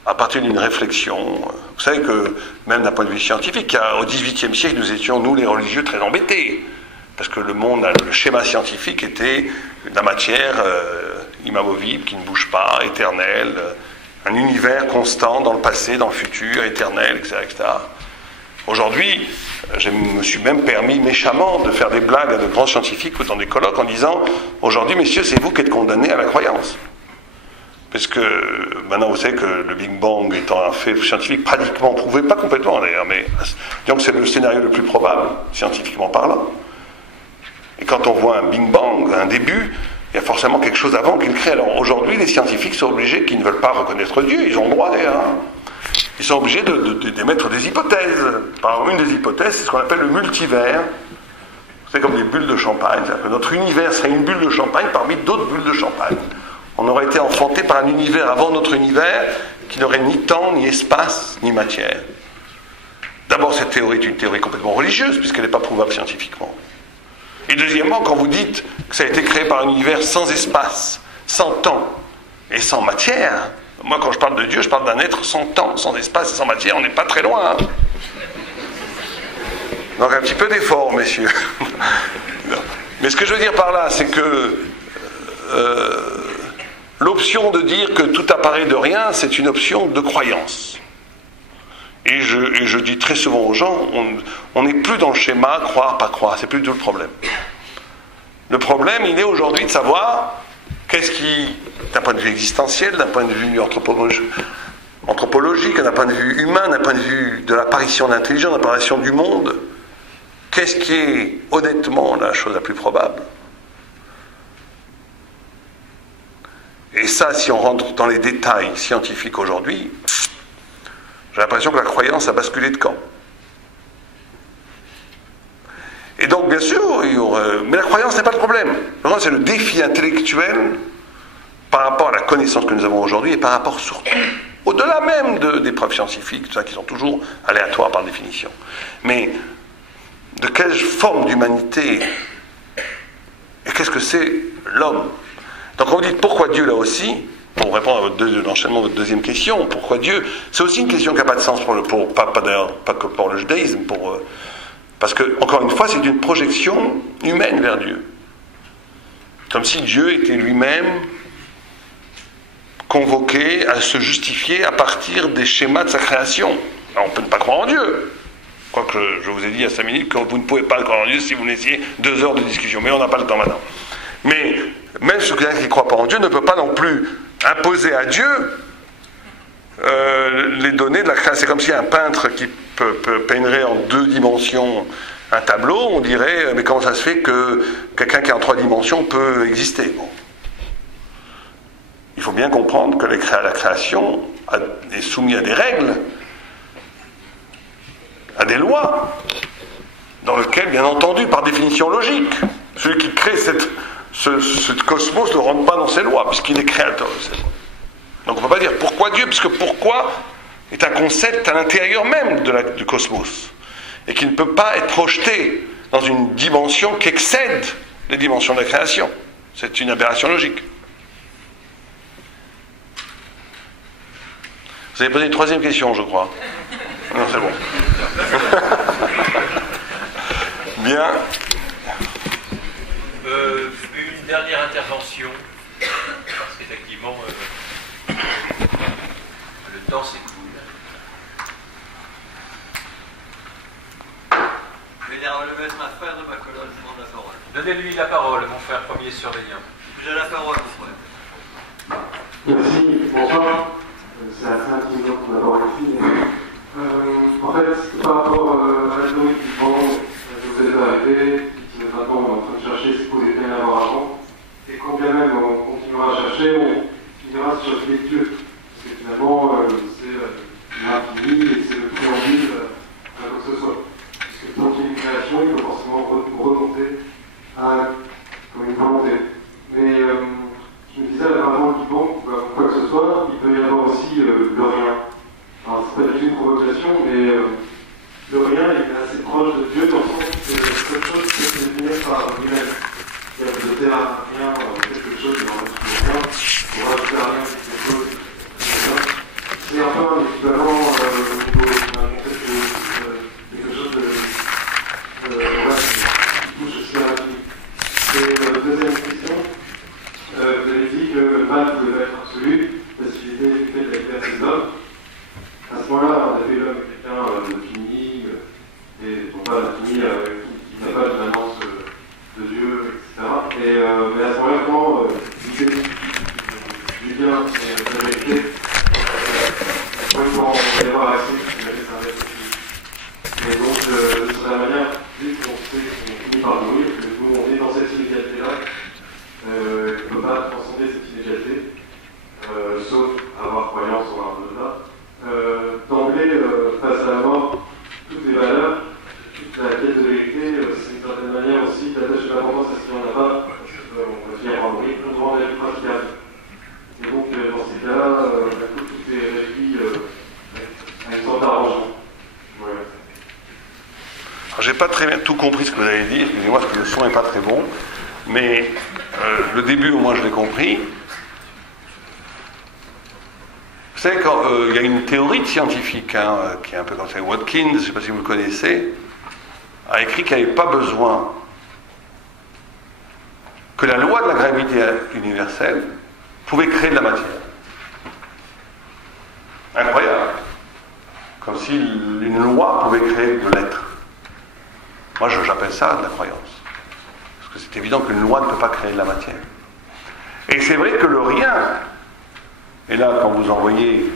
à partir d'une réflexion. Vous savez que, même d'un point de vue scientifique, au XVIIIe siècle, nous étions, nous les religieux, très embêtés. Parce que le monde, le schéma scientifique était la matière inamovible, qui ne bouge pas, éternelle, un univers constant dans le passé, dans le futur, éternel, etc., etc. Aujourd'hui, je me suis même permis méchamment de faire des blagues à de grands scientifiques ou dans des colloques en disant « Aujourd'hui, messieurs, c'est vous qui êtes condamnés à la croyance. » Parce que maintenant, vous savez que le Big Bang étant un fait scientifique pratiquement prouvé, pas complètement d'ailleurs, mais disons que c'est le scénario le plus probable, scientifiquement parlant. Et quand on voit un Big Bang, un début, il y a forcément quelque chose avant qui le crée. Alors aujourd'hui, les scientifiques sont obligés, qui ne veulent pas reconnaître Dieu, ils ont le droit d'ailleurs, hein. Ils sont obligés d'émettre des hypothèses. Par exemple, une des hypothèses, c'est ce qu'on appelle le multivers. C'est comme des bulles de champagne. C'est-à-dire que notre univers serait une bulle de champagne parmi d'autres bulles de champagne. On aurait été enfanté par un univers avant notre univers qui n'aurait ni temps, ni espace, ni matière. D'abord, cette théorie est une théorie complètement religieuse, puisqu'elle n'est pas prouvable scientifiquement. Et deuxièmement, quand vous dites que ça a été créé par un univers sans espace, sans temps et sans matière, moi quand je parle de Dieu, je parle d'un être sans temps, sans espace et sans matière, on n'est pas très loin. Hein. Donc un petit peu d'effort, messieurs. Mais ce que je veux dire par là, c'est que l'option de dire que tout apparaît de rien, c'est une option de croyance. Et je dis très souvent aux gens, on n'est plus dans le schéma croire, pas croire, c'est plus du tout le problème. Le problème, il est aujourd'hui de savoir qu'est-ce qui, d'un point de vue existentiel, d'un point de vue anthropologique, d'un point de vue humain, d'un point de vue de l'apparition de l'intelligence, de l'apparition du monde, qu'est-ce qui est honnêtement la chose la plus probable? Et ça, si on rentre dans les détails scientifiques aujourd'hui, j'ai l'impression que la croyance a basculé de camp. Et donc, bien sûr, mais la croyance n'est pas le problème. Le problème, c'est le défi intellectuel par rapport à la connaissance que nous avons aujourd'hui et par rapport surtout, au-delà même des preuves scientifiques, tout ça, qui sont toujours aléatoires par définition. Mais de quelle forme d'humanité et qu'est-ce que c'est l'homme? Donc, quand vous dites pourquoi Dieu là aussi, pour répondre à l'enchaînement de votre deuxième question, pourquoi Dieu? C'est aussi une question qui n'a pas de sens pas que pour le judaïsme, parce que, encore une fois, c'est une projection humaine vers Dieu. Comme si Dieu était lui-même convoqué à se justifier à partir des schémas de sa création. Alors, on peut ne pas croire en Dieu. Quoique je vous ai dit il y a 5 minutes que vous ne pouvez pas croire en Dieu si vous laissiez 2 heures de discussion. Mais on n'a pas le temps maintenant. Mais même celui qui ne croit pas en Dieu ne peut pas non plus imposer à Dieu les données de la création. C'est comme si un peintre qui peindrait en 2 dimensions un tableau, on dirait mais comment ça se fait que quelqu'un qui est en 3 dimensions peut exister? Bon. Il faut bien comprendre que la création est soumise à des règles, à des lois, dans lesquelles, bien entendu, par définition logique, celui qui crée ce cosmos ne rentre pas dans ses lois, puisqu'il est créateur de ses lois. Donc on ne peut pas dire pourquoi Dieu, puisque pourquoi est un concept à l'intérieur même du cosmos, et qui ne peut pas être projeté dans une dimension qui excède les dimensions de la création. C'est une aberration logique. Vous avez posé une 3e question, je crois. Non, c'est bon. Bien. Une dernière intervention, parce qu'effectivement, le temps s'écoule. Vénérable maître, ma frère de ma colonne demande la parole. Donnez-lui la parole, mon frère premier surveillant. J'ai la parole, mon frère. Merci, bonsoir. C'est assez intimidant pour d'abord ici. En fait, par rapport à la théorie du vent, vous êtes arrêté, qui est maintenant en train de chercher ce qu'on était à avoir avant. Et quand bien même on continuera à chercher, on finira sur les dieux. Parce que finalement, c'est l'infini et c'est le préambule à quoi que ce soit. Parce que tant qu'il y a une création, il faut forcément remonter à comme une volonté. Mais je me disais, avant le Big Bang, quoi que ce soit, il peut y avoir aussi le rien. Alors, c'est pas du tout une provocation, mais le rien est assez proche de Dieu dans le sens que c'est quelque chose qui peut se définir par lui-même. Il y a de terre à rien, quelque chose qui va en rien, pour rajouter à rien quelque chose. C'est un peu un équivalent au concept de quelque chose de qui touche aussi à l'infini. Et deuxième question, vous avez dit que le mal pouvait être absolu, faciliter l'effet de la liberté de l'homme. À ce moment-là, on a fait l'homme quelqu'un de fini, qui n'a pas d'immanence de Dieu, etc. Mais à ce moment-là, comment l'idée du bien et de la vérité, comment on va y avoir accès, c'est un être aussi. Et donc, de cette manière, dès qu'on sait qu'on finit par mourir, que nous, on est dans cette inégalité-là, on ne peut pas transcender cette inégalité, sauf avoir croyance en un au-delà. D'emblée, face à la mort, toutes les valeurs, toute la quête de vérité, c'est d'une certaine manière aussi d'attacher l'importance à ce qu'il n'y en a pas, on va finir par mourir, pour rendre la vie praticable. Et donc, dans ces cas-là, tout est réduit à une sorte d'arrangement. Voilà. J'ai pas très bien tout compris ce que vous avez dit, excusez-moi parce que le son n'est pas très bon, mais le début au moins je l'ai compris. Vous savez, quand il y a une théorie scientifique qui est un peu comme ça, Watkins, je ne sais pas si vous le connaissez, a écrit qu'il n'y avait pas besoin que la loi de la gravité universelle pouvait créer de la matière. Incroyable. Comme si une loi pouvait créer de l'être. Moi, j'appelle ça de la croyance. Parce que c'est évident qu'une loi ne peut pas créer de la matière. Et c'est vrai que le rien, et là, quand vous envoyez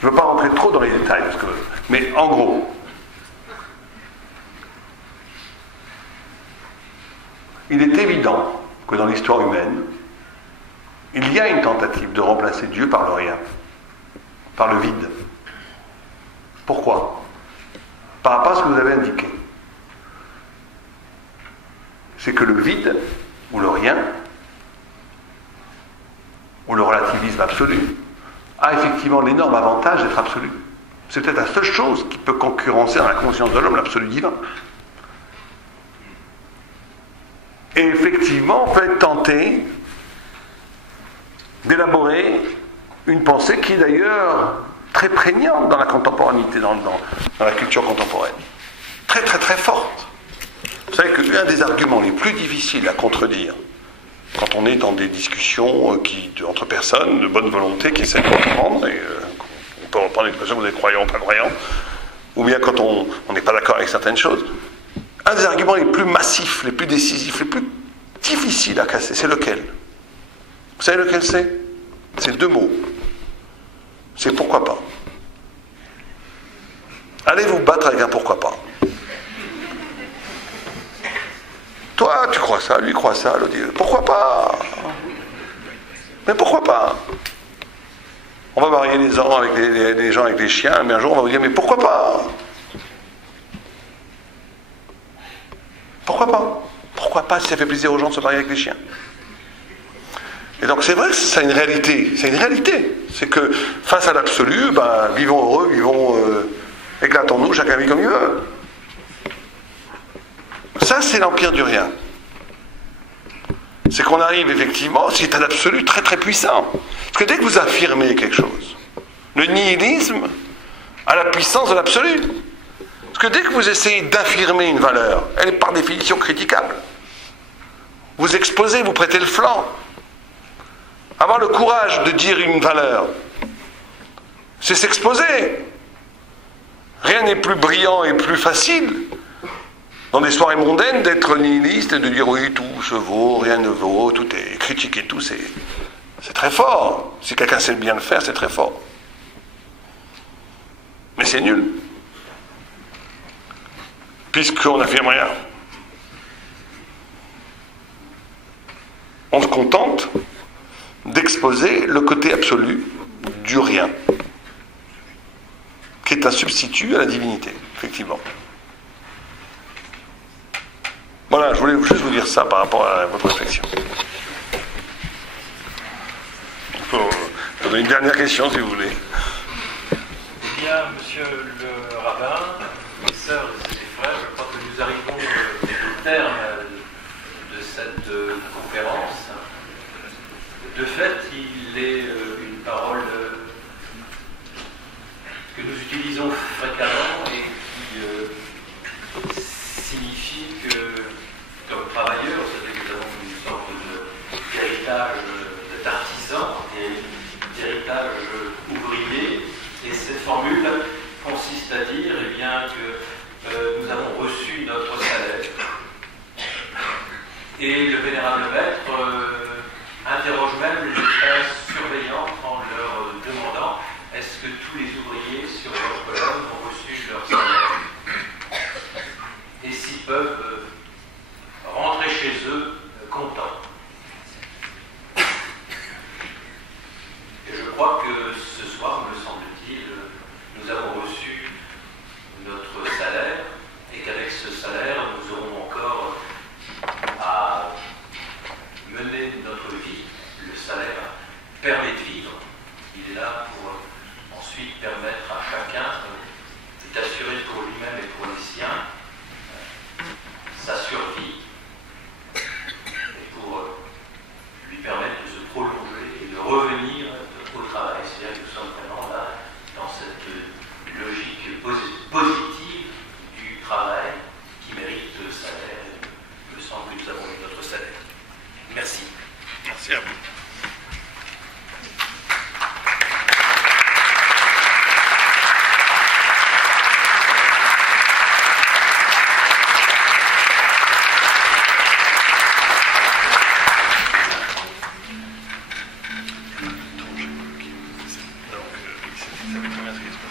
je ne veux pas rentrer trop dans les détails, mais en gros, il est évident que dans l'histoire humaine, il y a une tentative de remplacer Dieu par le rien, par le vide. Pourquoi ? Par rapport à ce que vous avez indiqué. C'est que le vide, ou le rien, ou le relativisme absolu, a effectivement l'énorme avantage d'être absolu. C'est peut-être la seule chose qui peut concurrencer dans la conscience de l'homme l'absolu divin. Et effectivement, on peut être tenté d'élaborer une pensée qui est d'ailleurs très prégnante dans la contemporanité, dans la culture contemporaine. Très très très forte. Vous savez qu'un des arguments les plus difficiles à contredire, quand on est dans des discussions entre personnes de bonne volonté qui essaient de comprendre, et on peut reprendre l'expression vous êtes croyant ou pas croyant, ou bien quand on n'est pas d'accord avec certaines choses, un des arguments les plus massifs, les plus décisifs, les plus difficiles à casser, c'est lequel ? Vous savez lequel c'est ? C'est deux mots. C'est pourquoi pas. Allez vous battre avec un pourquoi pas. Toi, tu crois ça, lui croit ça, l'autre dit pourquoi pas ? Mais pourquoi pas ? On va marier les gens avec les gens avec des chiens, mais un jour on va vous dire mais pourquoi pas ? Pourquoi pas ? Pourquoi pas si ça fait plaisir aux gens de se marier avec des chiens ? Et donc c'est vrai que ça a une réalité. C'est une réalité. C'est que face à l'absolu, vivons heureux, éclatons-nous, chacun vit comme il veut. Ça, c'est l'empire du rien. C'est qu'on arrive effectivement, c'est un absolu très très puissant. Parce que dès que vous affirmez quelque chose, le nihilisme a la puissance de l'absolu. Parce que dès que vous essayez d'affirmer une valeur, elle est par définition critiquable. Vous exposez, vous prêtez le flanc. Avoir le courage de dire une valeur, c'est s'exposer. Rien n'est plus brillant et plus facile dans des soirées mondaines d'être nihiliste et de dire oui, tout se vaut, rien ne vaut, tout est critiqué, tout c'est très fort. Si quelqu'un sait bien le faire, c'est très fort. Mais c'est nul. Puisqu'on n'affirme rien. On se contente d'exposer le côté absolu du rien, qui est un substitut à la divinité, effectivement. Voilà, je voulais juste vous dire ça par rapport à votre réflexion. Il faut donner une dernière question, si vous voulez. Eh bien, monsieur le rabbin, mes sœurs et frères, je crois que nous arrivons au terme de cette conférence. De fait, il est une parole que nous utilisons fréquemment et qui signifie que, comme travailleurs, c'est-à-dire que nous avons une sorte d'héritage d'artisan, d'héritage ouvrier, consiste à dire eh bien, que nous avons reçu notre salaire. Et le vénérable maître interroge même les classes surveillantes en leur demandant est-ce que tous les ouvriers sur leur colonne ont reçu leur salaire et s'ils peuvent rentrer chez eux contents. Et je crois que ce soir, me semble-t-il, nous avons reçu notre salaire et qu'avec ce salaire, nous aurons encore à mener notre vie. Le salaire permet de vivre. Il est là pour ensuite permettre à chacun d'assurer pour lui-même et pour les siens sa survie et pour lui permettre de se prolonger et de revenir au travail. C'est-à-dire que nous sommes vraiment là dans cette logique positive du travail qui mérite le salaire. Il me semble que nous avons eu notre salaire. Merci. Merci à vous. Donc, oui, c'est la première question.